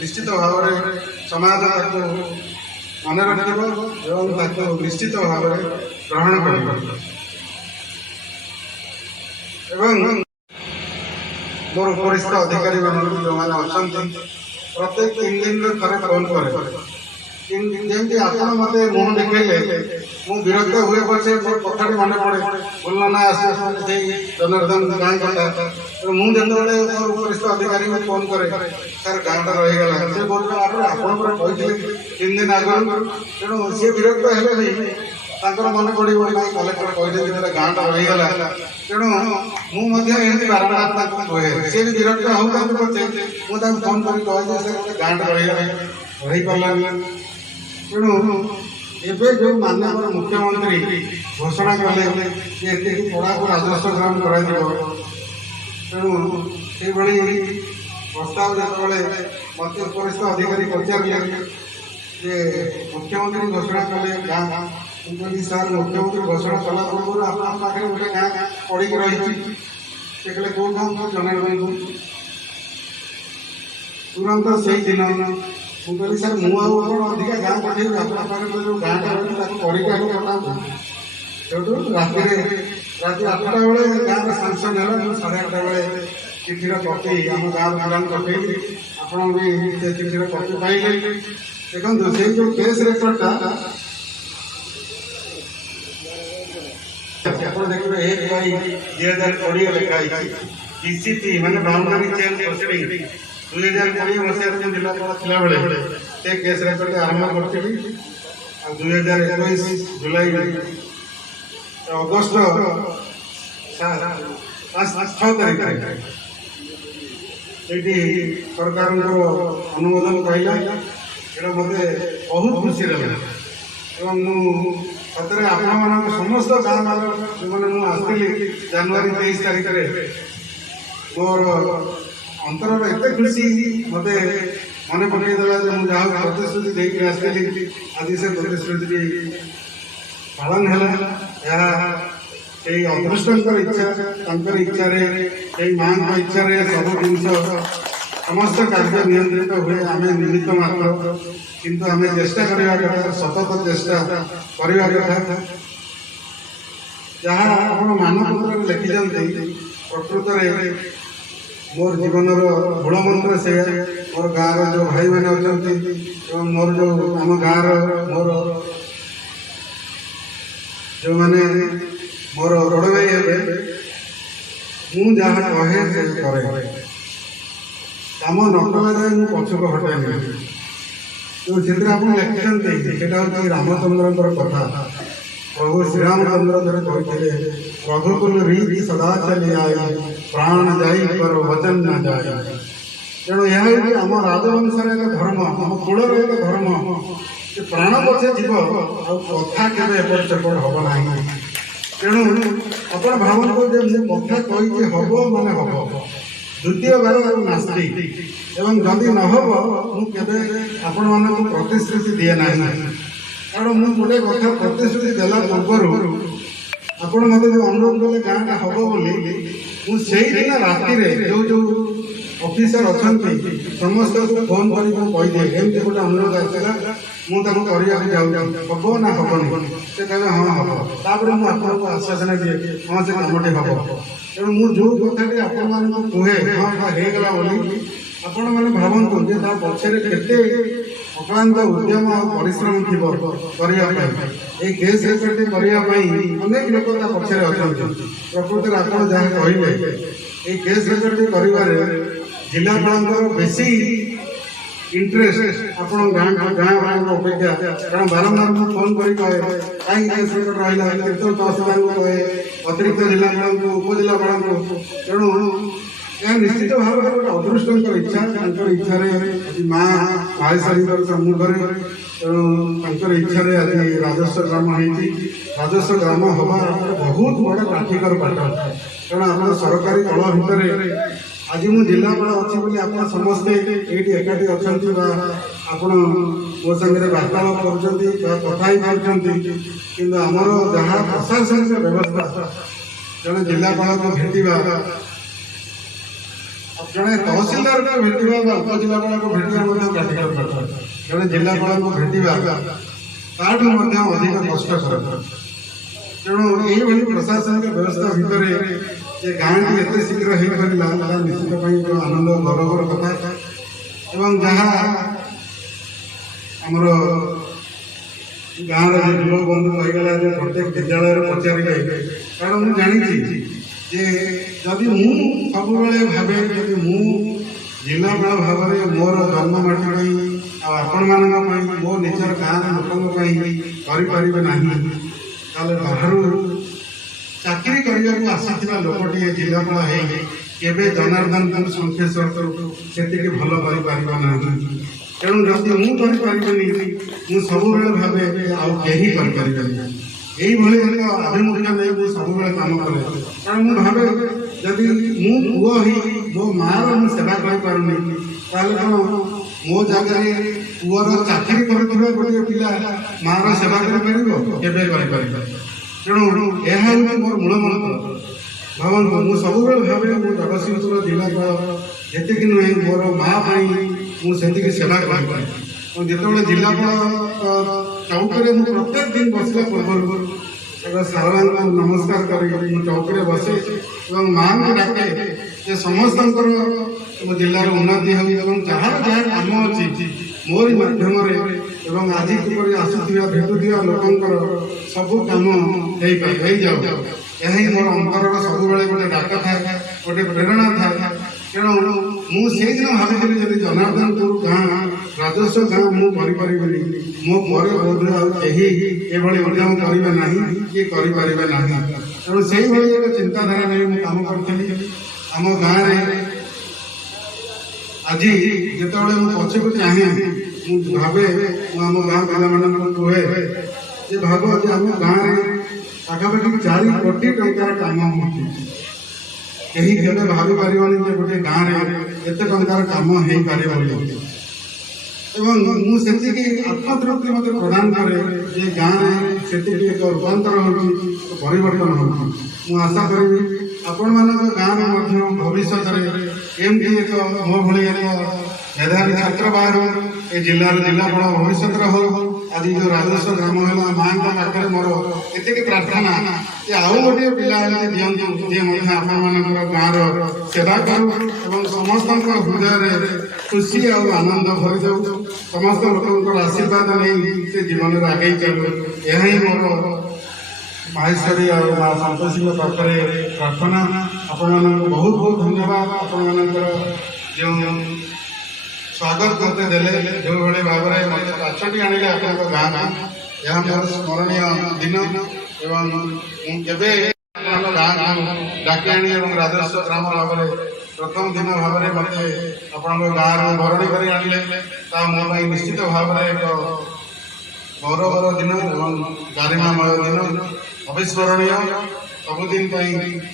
ନିଶ୍ଚିତ ଭାବରେ ସମାଜ ତାକୁ ମନେ ରଖିବ ଏବଂ ତାକୁ ନିଶ୍ଚିତ ଭାବରେ ଗ୍ରହଣ କରିବ। ଏବଂ ମୋର ଉପରିସ୍ଥ ଅଧିକାରୀମାନେ ଯେଉଁମାନେ ଅଛନ୍ତି ପ୍ରତ୍ୟେକ 3 ଦିନରେ ଥରେ ଫୋନ୍ କରେ। ଯେମିତି ଆପଣ ମୋତେ ମୁହଁ ଦେଖେଇଲେ ମୁଁ ବିରକ୍ତ ହୁଏ ପଛେ ମୋର କଥାଟି ମନେ ପଡ଼େ, ଭଲ ନା ଆସେ ସେଇ ଜନାର୍ଦ୍ଦନ ଗାଁ କଥା। ମୁଁ ଯେତେବେଳେ ମୋର ଉପରିସ୍ଥ ଅଧିକାରୀଙ୍କୁ ଫୋନ୍ କରେ, ସାର୍ ଗାଁଟା ରହିଗଲା, ସେ କହୁଥିଲେ ଆପଣ ପୁରା କହିଥିଲେ 3 ଦିନ ଆଗରୁ। ତେଣୁ ସିଏ ବିରକ୍ତ ହେଲେ ବି ତାଙ୍କର ମନେ ପଡ଼ିବ ନାଇଁ କଲେକ୍ଟର କହିଛନ୍ତି ସେଟା ଗାଁଟା ରହିଗଲା। ତେଣୁ ମୁଁ ମଧ୍ୟ ଏମିତି ବାରମ୍ବାର ତାଙ୍କୁ କୁହେ, ସିଏ ବି ବିରକ୍ତ ହଉଥାନ୍ତି ପଛେ ମୁଁ ତାଙ୍କୁ ଫୋନ୍ କରି କହିଛି ସେ ଗାଁଟା ରହିପାରିଲାନି। ତେଣୁ ଏବେ ଯେଉଁ ମାନ୍ୟବର ମୁଖ୍ୟମନ୍ତ୍ରୀ ଘୋଷଣା କଲେ ଯେ ଏତିକି ପଡ଼ାକୁ ରାଜସ୍ୱ ଗ୍ରାମ କରାଯିବ, ତେଣୁ ସେଇଭଳି ପ୍ରସ୍ତାବ ଯେତେବେଳେ ମୋତେ ଉପରିସ୍ଥ ଅଧିକାରୀ ପଚାରିଲେ ଯେ ମୁଖ୍ୟମନ୍ତ୍ରୀ ଘୋଷଣା କଲେ ଗାଁ, ମୁଁ କହିଲି ସାର୍ ମୁଖ୍ୟମନ୍ତ୍ରୀ ଘୋଷଣା କଲା ପୂର୍ବରୁ ଆପଣଙ୍କ ପାଖରେ ଗୋଟେ ଗାଁ ପଡ଼ିକି ରହିଛି। ସେ କହିଲେ କେଉଁ ଗାଁ ଜନାର୍ଦ୍ଦନପୁର। ତୁରନ୍ତ ସେଇଦିନ ମୁଁ କହିଲି ସାର୍ ମୁଁ ଆଉ କ'ଣ ଅଧିକା ଗାଁ ପଠେଇବି, ଆପଣଙ୍କ ପାଖରେ ଯେଉଁ ଗାଁଟା ରହିଛି ତାକୁ ପଡ଼ିକି ଆଗ ପଠାନ୍ତୁ। ସେଇଠୁ ରାତି 8ଟା ବେଳେ ଗାଁର ସାଂସଦ ହେଲା, ମୁଁ 8:30 ବେଳେ ଚିଠିର କପି ଆମ ଗାଁ ପିଲାଙ୍କୁ ପଠେଇଲି। ଆପଣ ବି ସେ ଚିଠିର କପି ପାଇଲେ। ଦେଖନ୍ତୁ ସେଇ ଯେଉଁ କେସ୍ ରେକର୍ଡଟା ଆପଣ ଦେଖିବେ 1/2020 ଲେଖା ହେଇଛି। PCT ମାନେ ବାଉଣ୍ଡାରୀ ଚେଞ୍ଜ ପ୍ରୋସିଡିଂ 2020 ମସିହାରେ ଯେଉଁ ଜିଲ୍ଲାପାଳ ଥିଲାବେଳେ ସେ କେସ୍ ରେକର୍ଡ ଆରମ୍ଭ କରିଥିଲି। ଆଉ 2021 ଜୁଲାଇ ଅଗଷ୍ଟ 6 ତାରିଖରେ ଏଇଠି ସରକାରଙ୍କର ଅନୁମୋଦନ ପାଇଲା। ଏଇଟା ମୋତେ ବହୁତ ଖୁସି ଲାଗିଲା ଏବଂ ମୁଁ ସତରେ ଆପଣମାନଙ୍କ ସମସ୍ତ ଗାଁର ଯେଉଁମାନେ ମୁଁ ଆସିଥିଲି ଜାନୁଆରୀ 23 ତାରିଖରେ ମୋର ଅନ୍ତରର ଏତେ ଖୁସି ମୋତେ ମନେ ପକାଇଦେଲା ଯେ ମୁଁ ଯାହା ପ୍ରତିଶ୍ରୁତି ଦେଇକି ଆସିଥିଲି ଆଜି ସେ ପ୍ରତିଶ୍ରୁତିଟି ପାଳନ ହେଲା। ଏହା ସେଇ ଅଦୃଷ୍ଟଙ୍କର ଇଚ୍ଛା, ତାଙ୍କର ଇଚ୍ଛାରେ ସେଇ ମାଆଙ୍କ ଇଚ୍ଛାରେ ସବୁ ଜିନିଷ ସମସ୍ତ କାର୍ଯ୍ୟ ନିୟନ୍ତ୍ରିତ ହୁଏ। ଆମେ ନିମିତ୍ତ ମାତ୍ର, କିନ୍ତୁ ଆମେ ଚେଷ୍ଟା କରିବା କଥା, ସତତ ଚେଷ୍ଟା କରିବା କଥା। ଯାହା ଆପଣ ମାନପତ୍ରରେ ଲେଖିଛନ୍ତି ପ୍ରକୃତରେ ମୋର ଜୀବନର ମୂଳମନ୍ତ୍ର ସେଇଆ। ମୋର ଗାଁର ଯେଉଁ ଭାଇମାନେ ଅଛନ୍ତି ଏବଂ ମୋର ଯେଉଁ ଆମ ଗାଁର ମୋର ଯେଉଁମାନେ ମୋର ବଡ଼ ଭାଇ ହେବେ, ମୁଁ ଯାହା କହେ ସେ କରେ। କାମ ନ କଲା ଯାଏ ମୁଁ ପଛକୁ ହଟାଇନି। जो चित्र आप लिखिं सेटा हूँ रामचंद्र कथा प्रभु श्रीरामचंद्र थे कहते प्रभु कुल रीति सदा चली आई प्राण जाई पर वचन न जाए तेणु यह आम राजवंश एक धर्म आम कूलर एक धर्म प्राण पछे जीव कथा केवे एपट सेपट हम ना तेणु आप भावतु कथा कही हम माने हम द्वितीय बार नास्ती एवं जदि न हम मुझे आपण मानक प्रतिश्रुति दिए ना कारण मुझे गोटे कथा प्रतिश्रुति देला पूर्व आपण मत जो अनुरोध कले गाँटा हम बोली मुझे दिन राति जो जो ऑफिसर अच्छा समस्त फोन कर कहीदे एमती गोटे अनुरोध आसला मुझे करने हम ना हेनी से कहे हाँ हम तापर मुझे आपको आश्वासन दिए हाँ से कमटे हम तेणु मुझे जो कथाटी आपण मानक कहे हाँ होगला बोली आपण मैंने भावतु जे ता पक्षरे केते अक्लांत उद्यम और परिश्रम थी करने केस रेकर्ड करने अनेक लोक पक्षरे अच्छा प्रकृति आप जहाँ कहले ये केस रेकर्ड कर जिलापाल बेसी इंटरेस्ट आप गाँव अपेक्षा कारण बारंबार मुझे फोन कर कहे कहीं केस रेकर्ड रहा तीर्थ तहसीलदार को कहे अतिरिक्त जिलापाल को उपजिलापाल को तेणु यह निश्चित भाव में गोटे अदृष्ट इच्छा इच्छा माँ माहेश्वरी सम्मुखें तेणु इच्छा आज राजस्व ग्राम होती राजस्व ग्राम हवा बहुत बड़ा ट्राफिकर बाट तेणु आप सरकारी दल भितर आज मु जिलापाल अच्छी बोली आप समस्ते ये एकाठी अच्छा आप मो सागर वार्तालाप कर आमर जहाँ प्रशासन व्यवस्था जड़े जिलापाल को भेटा जड़े तहसीलदार को भेटा उपजिलापाल को भेटा जड़े जिलापाल को भेटा अधिक कष्टकर तेणु ये प्रशासन व्यवस्था भितर जे गाँव टी एत शीघ्र हो पारा निश्चित आनंद गौरवर कथा एवं जहाँ आमर गाँव युवक बंधु कहीगला प्रत्येक विद्यालय पचारे कारण मुझे जानी जे जदि मु सब भावे जदि मु जिलापाल भाव में मोर जन्ममाटी आपण मान मो निजर गाँव लोक ना बाहर चाकरी करने को आसाला लोकटे जिलापाल केवे जनार्दन संखेश्वर से भल करना तेणु जदि मुझे सब भावे आई यही एक आभिमुख्य नहीं मुझे सब कम करे कारण मुझे भावे जदि मु पुओ मो मार सेवा कर मो जगह पुअर चाकरी कर गोटे पिला मार सेवा कर तेणु यह मोर मूल मंत्र भावतु मुझे सब भावे मो जगतसिंहपुर जिलापाल जी नुहे मोर माँ मुझे सेवा कर जिते जिलापाल चौकी में प्रत्येक दिन बसला पूर्व सारा नमस्कार कर चौकी बसे और माँ को डाके समस्त मो जिलार उन्नति हो जहाँ जहाँ कम अच्छी मोरी मध्यम आज किपर आसुवा भेटुवा लोकंर सब कम हो जाऊ यही मोर अंतर सब गोटे डाक था गोटे प्रेरणा था तेणु मुझे दिन भावी जब जनार्दनपुर गाँ राजस्व गाँ मुझे मो पर बोधे आई उद्यम करेंगे ना कि करेंगे ना तेणु से एक चिंताधारा नहीं मुझे कम करी आम गाँव आज जो पछे को चाहे मुझे भावे आम गाँ पिला कहे जे भाव जे आम गाँव पाखापाखि 4 कोटी टंकार काम होती कहीं केवे भावी पारिबानी जे गोटे गाँव में एत टंकार काम हो पारे मुझे आत्मतृप्ति मत प्रदान करे जे गाँव में से एक रूपांतर होवर्तन हो आशा करी आपण मान गाँव में भविष्य एमती एक मो भली मेधावी छात्र बाहर ए जिलार जिलापाल भविष्य हो आज जो राजस्व ग्राम है माँ पाखे मोर एति प्रार्थना कि आउ गोटे पिला दिंतु जी गाँव सेवा करूँ समस्त हृदय खुशी और आनंद भरी जाऊ समस्त लोक आशीर्वाद नहीं से जीवन में आगे चलू यही मोर माहेश्वरी और माँ संतोषी पाखे प्रार्थना आपण बहुत बहुत धन्यवाद आपण जो ସ୍ୱାଗତ ମୋତେ ଦେଲେ, ଯେଉଁଭଳି ଭାବରେ ମୋତେ ପାଛୋଟି ଆଣିଲେ ଆପଣଙ୍କ ଗାଁକୁ, ଏହା ମୋର ସ୍ମରଣୀୟ ଦିନ। ଏବଂ ମୁଁ କେବେ ଆପଣଙ୍କ ଗାଁକୁ ଡାକି ଆଣି ଏବଂ ରାଜସ୍ୱ ଗ୍ରାମ ଭାବରେ ପ୍ରଥମ ଦିନ ଭାବରେ ମୋତେ ଆପଣଙ୍କ ଗାଁରୁ ଭରଣୀ କରି ଆଣିଲେ, ତାହା ମୋ ପାଇଁ ନିଶ୍ଚିତ ଭାବରେ ଏକ ଗୌରବର ଦିନ ଏବଂ ଗାରିମାମୟ ଦିନ, ଅବିସ୍ମରଣୀୟ, ସବୁଦିନ ପାଇଁ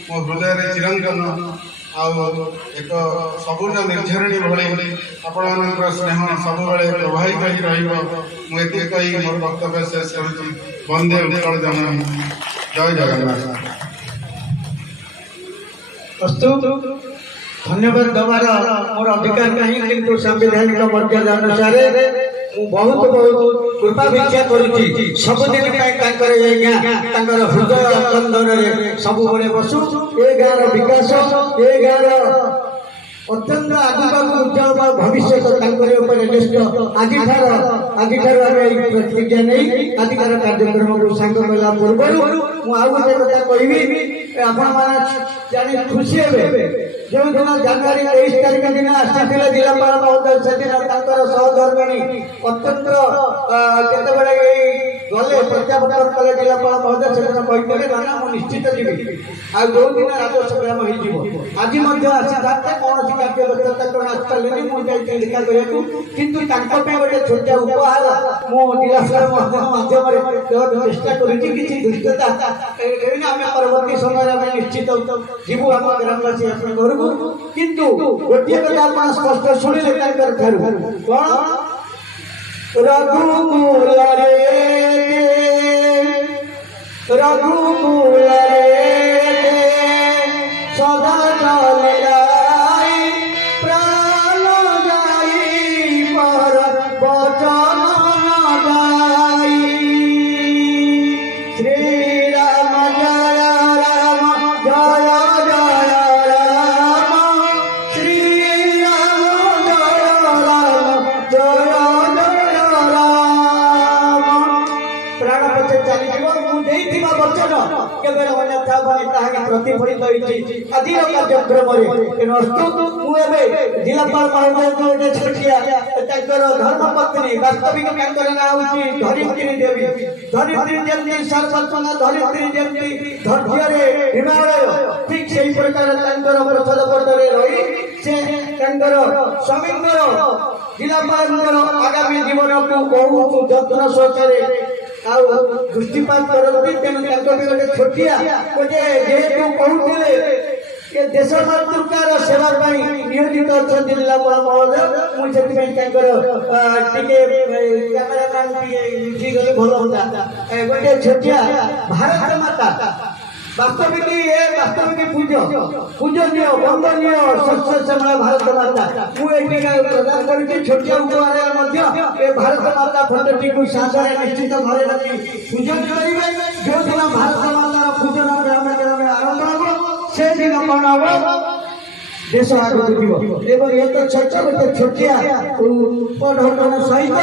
ମୋ ହୃଦୟରେ ଚିରନ୍ତନ ଆଉ ଏକ ସବୁଜ ନିର୍ଝରଣୀ ଭଳି ଆପଣମାନଙ୍କର ସ୍ନେହ ସବୁବେଳେ ପ୍ରବାହିତ ହୋଇ ରହିବ। ମୁଁ ଏତିକି କହି ମୋର ବକ୍ତବ୍ୟ ଶେଷ କରୁଛି। ବନ୍ଦେ ଉତ୍କଳ ଜନନୀ, ଜୟ ଜଗନ୍ନାଥ। ଧନ୍ୟବାଦ ଦେବାର ମୋର ଅଧିକାର ନାହିଁ, କିନ୍ତୁ ସାମ୍ବିଧାନିକ ମର୍ଯ୍ୟାଦା ଅନୁସାରେ ମୁଁ ବହୁତ କୃପା ଭିକ୍ଷା କରୁଛି। ସବୁଦିନ ପାଇଁ ତାଙ୍କର ଏ ଗାଁ ତାଙ୍କର ହୃଦୟ କନ୍ଦରରେ ସବୁବେଳେ ବସୁ। ଏ ଗାଁର ବିକାଶ, ଏ ଗାଁର ଅତ୍ୟନ୍ତ ଆଗକୁ ଉଜ୍ଜଳ ଭବିଷ୍ୟତ ତାଙ୍କରି ଉପରେ ନ୍ୟସ୍ତ। ଆଜିଠାରୁ ଆମେ ଏହି ପ୍ରତିଜ୍ଞା ନେଇ ଆଜିକାର କାର୍ଯ୍ୟକ୍ରମକୁ ସାଙ୍ଗ କଲା ପୂର୍ବରୁ ମୁଁ ଆଉ ଗୋଟେ କଥା କହିବି। ଆପଣମାନେ ଜାଣି ଖୁସି ହେବେ, ଯେଉଁଦିନ ଜାନୁଆରୀ 23 ତାରିଖ ଦିନ ଆସିଥିଲେ ଜିଲ୍ଲାପାଳ ମହୋଦୟ, ସେଦିନ ତାଙ୍କର ସହଧର୍ମିଣୀ ଅତ୍ୟନ୍ତ ଯେତେବେଳେ ଏଇ ଗଲେ ପ୍ରତ୍ୟାବର୍ତ୍ତନ କଲେ ଜିଲ୍ଲାପାଳ ମହୋଦୟ, ସେଦିନ କହିଥିଲେ ନା ମୁଁ ନିଶ୍ଚିତ ଯିବି, ଆଉ ଯୋଉଦିନ ରାଜସ୍ୱ ଗ୍ରାମ ହେଇଯିବ। ଆଜି ମଧ୍ୟ ଆସିଥାନ୍ତେ, କୌଣସି କାର୍ଯ୍ୟ ବ୍ୟସ୍ତତା କ'ଣ ଆସିପାରିଲେନି, ମୁଁ ଯାଇଥିଲି ଦେଖା କରିବାକୁ। କିନ୍ତୁ ତାଙ୍କ ପାଇଁ ଗୋଟେ ଛୋଟ ଉପହାର ମୁଁ ଜିଲ୍ଲାପାଳ ମାଧ୍ୟମରେ ଦେବାକୁ ଚେଷ୍ଟା କରୁଛି। କିଛି ଦୁଷ୍ଟତା ଆମେ ପରବର୍ତ୍ତୀ ସମୟରେ ଆମେ ନିଶ୍ଚିତ ଯିବୁ ଆମ ଗ୍ରାମବାସୀ ଆପଣଙ୍କ ଘରକୁ। କିନ୍ତୁ ଗୋଟିଏ କଥା ଆପଣ ସ୍ପଷ୍ଟ ଶୁଣିଲେ ତାଙ୍କର ଠାରୁ, କଣ ରଘୁକୁଳରେ ସଦା ଚଳିଲାଇ ପ୍ରାଣ ଯାଇ ପର ବଚନ ଗାଇ। ଶ୍ରୀରାମ ଜୟ ରାମ ଜୟ ଜୟ ରାମ, ଶ୍ରୀରାମ ଜୟ ରାମ ଜୟ ଜୟ ରାମ। ପ୍ରାଣ ପଛେ ଚାଲିଯିବ, ମୁଁ ଦେଇଥିବା ବଚନ କେବେ ଅନ୍ୟଥା ହେବନି, ତାହାକି ପ୍ରତିଫଳିତ ହୋଇଛି ଆଜିର କାର୍ଯ୍ୟକ୍ରମରେ। ତେଣୁ ମୁଁ ଏବେ ଜିଲ୍ଲାପାଳ ମହୋଦୟଙ୍କୁ ଗୋଟେ ଛୋଟିଆ ତାଙ୍କର ଧର୍ମପତ୍ନୀ, ବାସ୍ତବିକ ତାଙ୍କର ନାଁ ହେଉଛି ଧରିତ୍ରୀ ଦେବୀ। ଧରିତ୍ରୀ ଯେମିତି ସର୍ବସ୍ୱନା, ଧରିତ୍ରୀ ଯେମିତି ଧୈର୍ଯ୍ୟରେ ହିମାଳୟ, ଠିକ୍ ସେହି ପ୍ରକାର ତାଙ୍କର ପ୍ରସାଦ ପଟରେ ରହି ସେ ତାଙ୍କର ସ୍ୱାମୀଙ୍କର ଜିଲ୍ଲାପାଳଙ୍କର ଆଗାମୀ ଜୀବନକୁ ବହୁତ ଯତ୍ନ ସହକାରେ ଆଉ ଦୃଷ୍ଟିପାତ କରନ୍ତି। ତେଣୁ ତାଙ୍କ ବି ଗୋଟେ ଛୋଟିଆ ଗୋଟେ ଯେହେତୁ କହୁଥିଲେ ଏ ଦେଶ ମାତୃକାର ସେବା ପାଇଁ ନିୟୋଜିତ ଅଛନ୍ତି ଜିଲ୍ଲାପାଳ ମହୋଦୟ, ମୁଁ ସେଥିପାଇଁ ତାଙ୍କର ଟିକେ କ୍ୟାମେରାମ୍ୟାନ୍ ଟିକେ ଠିକ୍ ଭଲ ହୁଅନ୍ତା। ଗୋଟେ ଛୋଟିଆ ଭାରତ ମାତା ବାସ୍ତବିକ ପୂଜନୀୟ ବନ୍ଦନୀୟ ଶସ୍ୟ ଶ୍ୟାମଳ ଭାରତ ମାତା, ମୁଁ ଏଠିକା ପ୍ରଦାନ କରୁଛି ଛୋଟିଆ ଉପହାର ମଧ୍ୟ। ଏ ଭାରତ ମାତା ଫଟୋଟିକୁ ସାଦରେ ନିଶ୍ଚିତ ଘରେ ରଖି ପୂଜନ କରିବେ। ଯେଉଁଦିନ ଭାରତ ମାତାର ପୂଜନ ଗ୍ରାମେ ଗ୍ରାମେ ଆରମ୍ଭ ହେବ, ସେଦିନ କ'ଣ ହବ, ଦେଶ ଆଗକୁ ଯିବ। ଏବଂ ଏ ତ ଛୋଟ ଗୋଟେ ଛୋଟିଆ ଉପଢୌକନ ସହିତ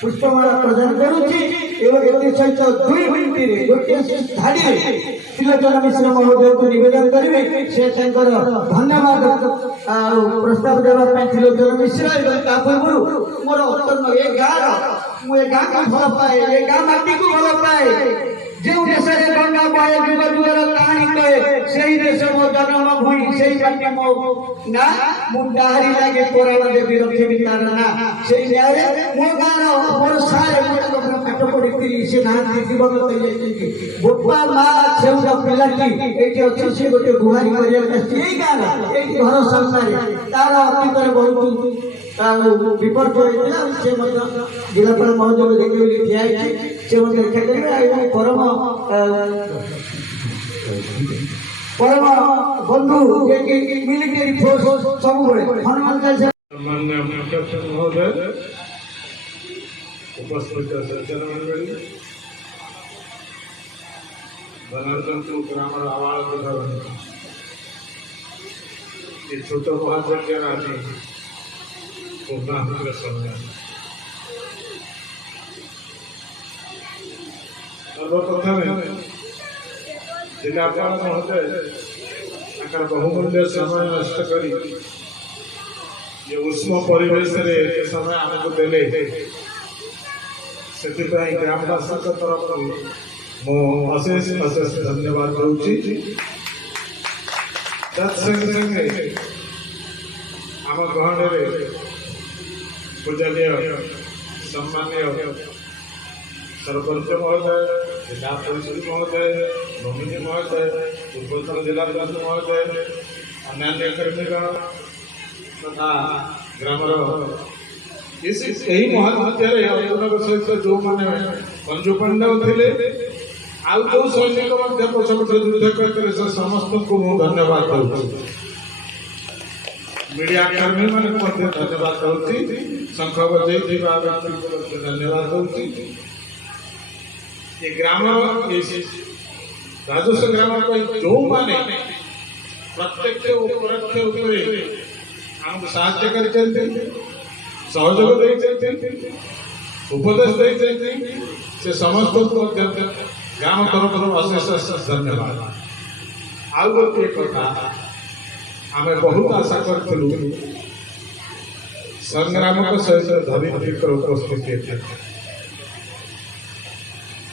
ପୁଷ୍ପମାଳା ପ୍ରଦାନ କରୁଛି। ଏବଂ ଏଥି ସହିତ 2 ମିନିଟରେ ଗୋଟିଏ ଧାଡ଼ିରେ ତ୍ରିଲୋଚନ ମିଶ୍ର ମହୋଦୟଙ୍କୁ ନିବେଦନ କରିବେ। ସେ ତାଙ୍କର ଧନ୍ୟବାଦ ଆଉ ପ୍ରସ୍ତାବ ଦେବା ପାଇଁ ତ୍ରିଲୋଚନ ମିଶ୍ର। ଏବଂ ତା ପୂର୍ବରୁ ମୋର ଅତ୍ୟନ୍ତ ଏ ଗାଁର, ମୁଁ ଏ ଗାଁକୁ ଭଲ ପାଏ, ଏ ଗାଁ ମାଟିକୁ ଭଲ ପାଏ। ଯେଉଁ ଦେଶରେ ଗଙ୍ଗା ବହେ ଯୁଗ ଯୁଗର କାହାଣୀ କହେ, ସେହି ଦେଶ ମୋ ଜନ୍ମ ଭୂଇଁ, ସେହି ମାଟି ମୋ ନା, ମୁଁ ତାହାରି ଲାଗେ ପରାଣ ଦେବୀ ରଖିବି ତାର ନା। ସେଇ ନ୍ୟାୟରେ ମୋ ଗାଁର ମୋର ସାରେ ପାଠ ପଢିଥିଲି, ସେ ନାହାନ୍ତି, ଜୀବନ ଯାଇଛନ୍ତି। ବୋପା ମା ଛେଉର ପିଲାଟି ଏଇଠି ଅଛି, ସେ ଗୋଟେ ଗୁହାରି କରିବାକୁ ଆସିଛି ଏଇ ଗାଁର, ଏଇଠି ଘର ସାମ୍ନାରେ। ତାର ଅତୀତରେ ବହୁତ ବିପର୍ଯ୍ୟୟ ହେଇଥିଲା, ସେ ମଧ୍ୟ ଜିଲ୍ଲାପାଳ ମହୋଦୟ ଦେଖି ବୋଲି ଠିଆ ହେଇଛି। ସେ ମଧ୍ୟ ଦେଖା କରିବେ। ଏବଂ ପରମ ବନ୍ଧୁ ମିଲିଟାରୀ ଫୋର୍ସ ସବୁବେଳେ ହନୁମାନ ଚାଳିଶା। मान्य मुख्यमंत्री महोदय, उपस्थित सज्जनमंडली, बनारसपुर ग्राम आवाज ये छोट महायज्ञ आज पूर्णाहुतिर समय। सर्वप्रथम जिलापाल महोदय बहुमूल्य समय नष्ट कर ये उष्म परिवेश रे समय आमको देले ସେଥିପାଇଁ ଗ୍ରାମବାସୀଙ୍କ ତରଫରୁ ମୁଁ ଅଶେଷ ଅଶେଷ ଧନ୍ୟବାଦ ଦଉଛି। ତତ୍ସଙ୍ଗେ ସଙ୍ଗେ ଆମ ଗହଣରେ ପୂଜନୀୟ ସମ୍ମାନୀୟ सरपंच महोदय, जिला परिषद महोदय, भूमिजी महोदय, पूर्वोत्तर जिलाधिकारी महोदय, अन्य कर्मीगण तथा ग्रामर यही महाविद्यालय अर्जुन सहित जो मैंने मंजू पांडव थे आउ जो सैनिक पछपटे युद्ध करते से समस्त को मुझे धन्यवाद दूँ। मीडिया कर्मी मैंने धन्यवाद दूँ। शंख बजे धन्यवाद दूँ। ये ग्राम राजस्व ग्राम जो माने प्रत्यक्ष परोक्ष रूप आमको साहाय्य कर सहयोग उपदेश दे से समस्त ग्राम तरफ अशेष धन्यवाद। आउ गोटे कथा आम बहुत आशा करूँ संग्राम सहित धरित्री उपस्थिति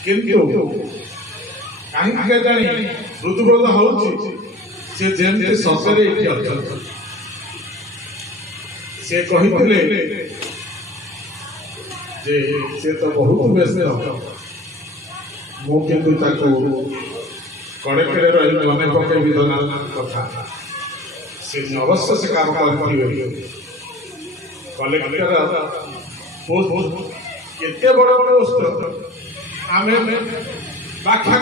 किंतु कहीं जानी हृदबोध हो सतरे से कहते से तो बहुत व्यस्त मुझे कड़े कड़े रही मन पकड़ कथा से अवश्य से काम कर कलेक्टर पोस्ट केते बड़ पोस्ट आम व्याख्या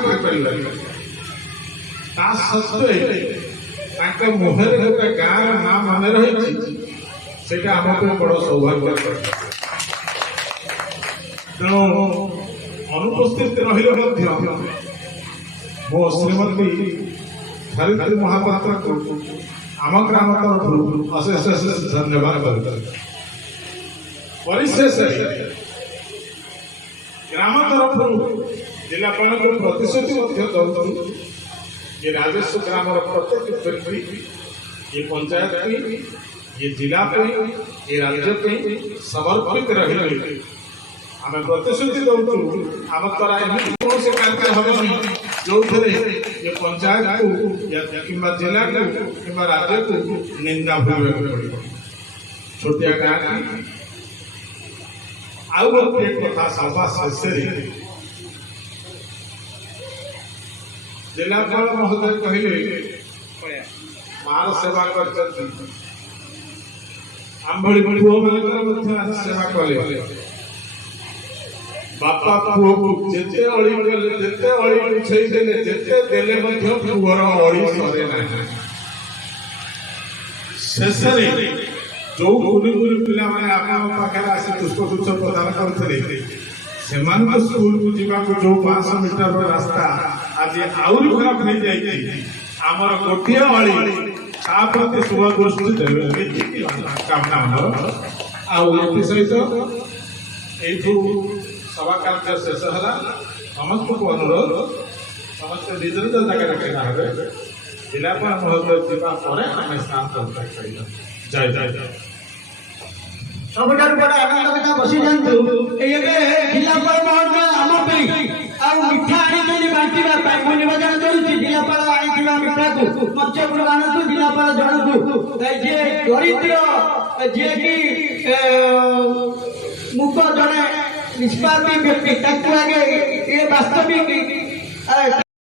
कर मुहर गोटे गाँव ना मन रही से आम बड़ सौभाग्य तेणु अनुपस्थित रही मो श्रीमती धरित्री महापात्र को आम ग्राम तरफ अशेष धन्यवाद परिशेष ग्राम तरफ जिलापाल को प्रतिश्रुति दूँ ये राजस्व ग्राम प्रत्येक व्यक्ति ये पंचायत ये जिला ये राज्य समर्पित रही आम प्रतिश्रुति दूँ आम द्वारा कौन से कार्य हम जो ये पंचायत को कि जिला को कि राज्य को निंदा भोग पड़े छोटिया गाँव आउ गोटे कथा सभा शेष जिलापाल महोदय कहले मार सेवा कर पुओ मान सेवा कले बापा पुओ को जिते अड़ी गले जिते अड़ी उछई देले जिते देले मध्य पुओर अड़ी सरे ना शेषरे जो गुरु गुरु पिला माने आपन पाखे आसी पुष्पगुच्छ प्रदान करथले सेमान स्कूल को जीवा को जो 500 मीटर रास्ता आज आउरी खराब नहीं जाई आमर गोटिए वाली ता प्रति शुभ गोष्ठी देवे कामना हो आउ एति सहित एठू सभा कार्य शेष हला समस्त को अनुरोध समस्त निज निज जगह रखना है जिलापाल महोदय जीवा पर आम स्नान करते जय जय जय सबुठार बड़ा आनंद कथा बसी जातु जिलापाल महोदय आम मिठा आनी बांटा मु निवेदन करुच्ची जिलापाल आनी मिठा को मत्स्यपुर आनतु जिलापाल जनकु जे दरिद्र जे कि मुख जड़े निष्पापी व्यक्ति आगे वास्तविक